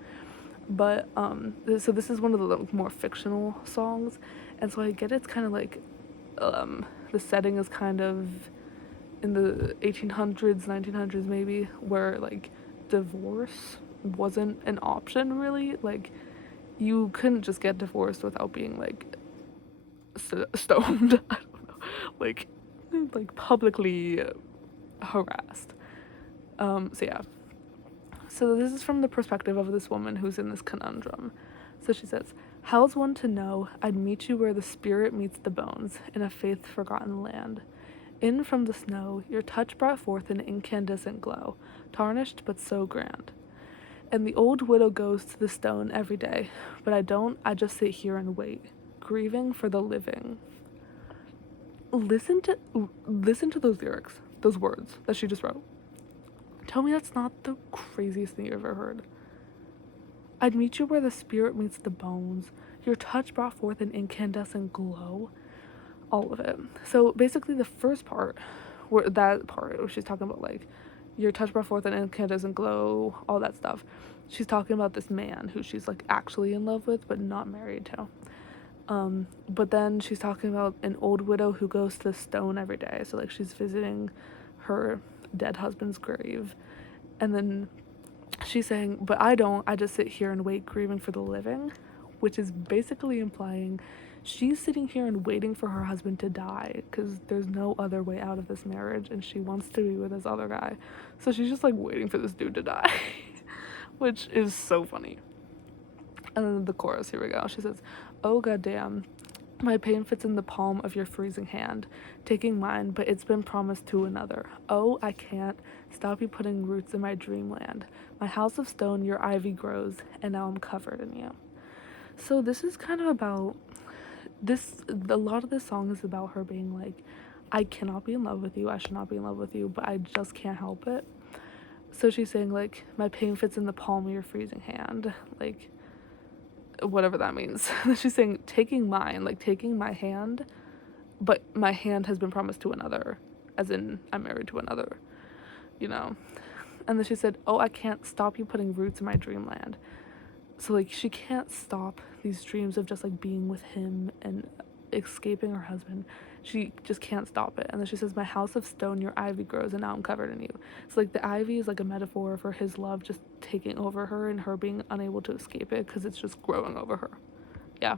But so this is one of the more fictional songs, and so I get it's kind of like the setting is kind of in the 1800s, 1900s maybe, where like divorce wasn't an option really. Like, you couldn't just get divorced without being like stoned. I don't know, like publicly harassed. So yeah. So this is from the perspective of this woman who's in this conundrum. So she says, "How's one to know I'd meet you where the spirit meets the bones, in a faith-forgotten land? In from the snow, your touch brought forth an incandescent glow, tarnished but so grand. And the old widow goes to the stone every day, but I just sit here and wait, grieving for the living." Listen to those lyrics, those words that she just wrote. Tell me that's not the craziest thing you've ever heard. "I'd meet you where the spirit meets the bones. Your touch brought forth an incandescent glow." All of it. So basically, the first part, where she's talking about like, your touch brought forth an incandescent glow, all that stuff. She's talking about this man who she's like actually in love with, but not married to. But then she's talking about an old widow who goes to the stone every day. So like, she's visiting her dead husband's grave, and then she's saying, "But I don't. I just sit here and wait, grieving for the living," which is basically implying she's sitting here and waiting for her husband to die because there's no other way out of this marriage, and she wants to be with this other guy. So she's just like waiting for this dude to die, which is so funny. And then the chorus, here we go. She says, "Oh goddamn, my pain fits in the palm of your freezing hand, taking mine, but it's been promised to another. Oh, I can't stop you putting roots in my dreamland. My house of stone, your ivy grows, and now I'm covered in you." So this is kind of about this. A lot of this song is about her being like, "I cannot be in love with you. I should not be in love with you, but I just can't help it." So she's saying like, "My pain fits in the palm of your freezing hand," like, whatever that means. She's saying taking mine, like taking my hand, but my hand has been promised to another, as in I'm married to another, you know. And then she said, "Oh, I can't stop you putting roots in my dreamland." So like, she can't stop these dreams of just like being with him and escaping her husband. She just can't stop it. And then she says, "My house of stone, your ivy grows, and now I'm covered in you." So like, the ivy is like a metaphor for his love just taking over her and her being unable to escape it because it's just growing over her. Yeah.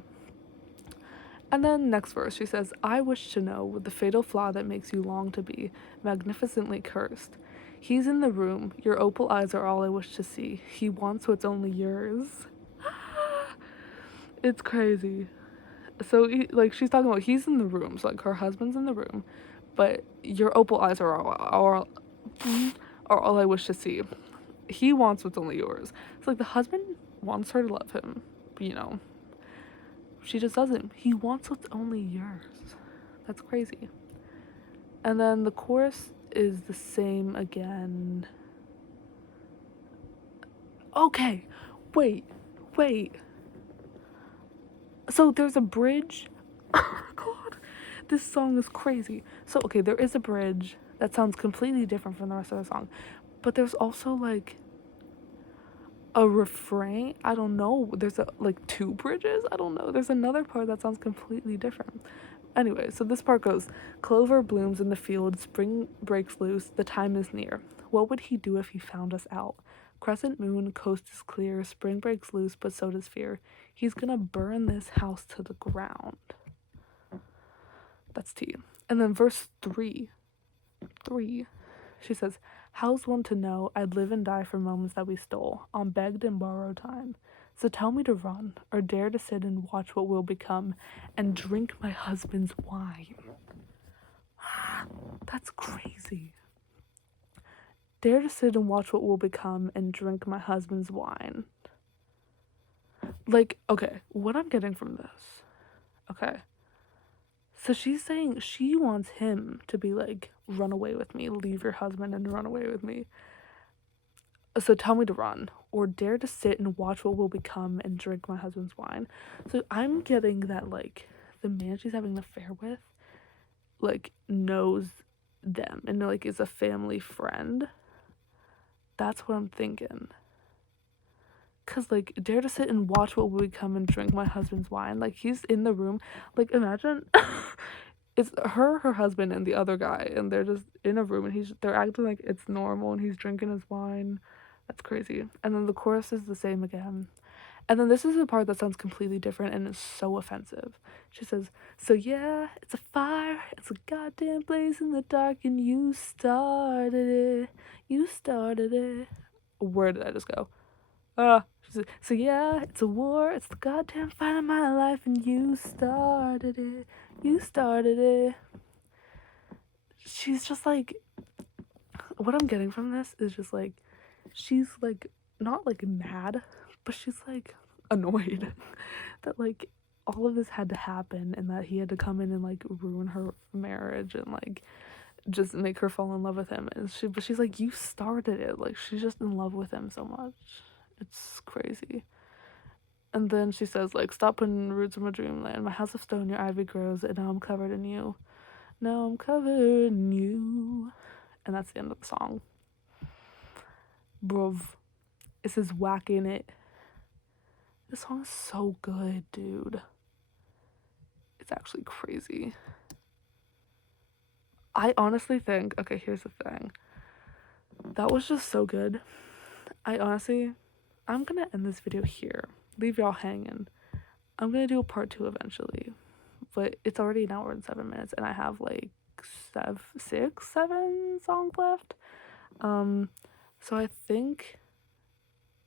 And then next verse, she says, "I wish to know the fatal flaw that makes you long to be magnificently cursed. He's in the room, your opal eyes are all I wish to see. He wants what's only yours." It's crazy. So like, she's talking about he's in the room, so like her husband's in the room, but your opal eyes are all I wish to see. He wants what's only yours. So like, the husband wants her to love him, but she just doesn't. He wants what's only yours. That's crazy. And then the chorus is the same again. Okay, wait. So there's a bridge. Oh my god, this song is crazy. So okay, there is a bridge that sounds completely different from the rest of the song, but there's also like a refrain. I don't know. There's like two bridges. I don't know. There's another part that sounds completely different. Anyway, so this part goes, "Clover blooms in the field, spring breaks loose, the time is near. What would he do if he found us out? Crescent moon, coast is clear, spring breaks loose, but so does fear. He's gonna burn this house to the ground. That's T. And then verse 3. She says, how's one to know I'd live and die for moments that we stole, on begged and borrowed time. So tell me to run, or dare to sit and watch what will become, and drink my husband's wine. That's crazy. Dare to sit and watch what will become, and drink my husband's wine. Like, okay, what I'm getting from this, okay, so she's saying she wants him to be like, run away with me, leave your husband and run away with me. So tell me to run, or dare to sit and watch what will become and drink my husband's wine. So I'm getting that, like, the man she's having an affair with, like, knows them and, like, is a family friend. That's what I'm thinking. Because, like, dare to sit and watch what will become and drink my husband's wine. Like, he's in the room. Like, imagine it's her husband, and the other guy, and they're just in a room, and they're acting like it's normal, and he's drinking his wine. That's crazy. And then the chorus is the same again. And then this is the part that sounds completely different and is so offensive. She says, so yeah, it's a fire, it's a goddamn blaze in the dark, and you started it. Where did I just go? She says, so yeah, it's a war, it's the goddamn fight of my life, and you started it. She's just like, what I'm getting from this is just like, she's like, not like mad, but she's like annoyed that like all of this had to happen, and that he had to come in and like ruin her marriage and like just make her fall in love with him. And she's like, you started it. Like, she's just in love with him so much. It's crazy. And then she says, like, stop putting roots in my dreamland. My house of stone, your ivy grows, and now I'm covered in you. Now I'm covered in you. And that's the end of the song. Bruv. It says whack in it. This song is so good, dude. It's actually crazy. I honestly think, okay, here's the thing. That was just so good. I'm gonna end this video here. Leave y'all hanging. I'm gonna do a part 2 eventually. But it's already an hour and 7 minutes, and I have like 7 songs left. So I think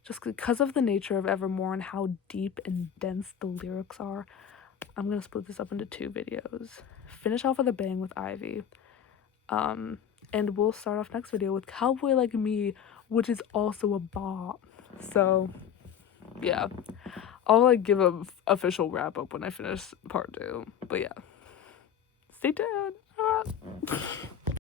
just because of the nature of Evermore and how deep and dense the lyrics are, I'm gonna split this up into 2 videos. Finish off with a bang with Ivy. And we'll start off next video with Cowboy Like Me, which is also a bop. So yeah, I'll like give a official wrap up when I finish part 2. But yeah, stay tuned.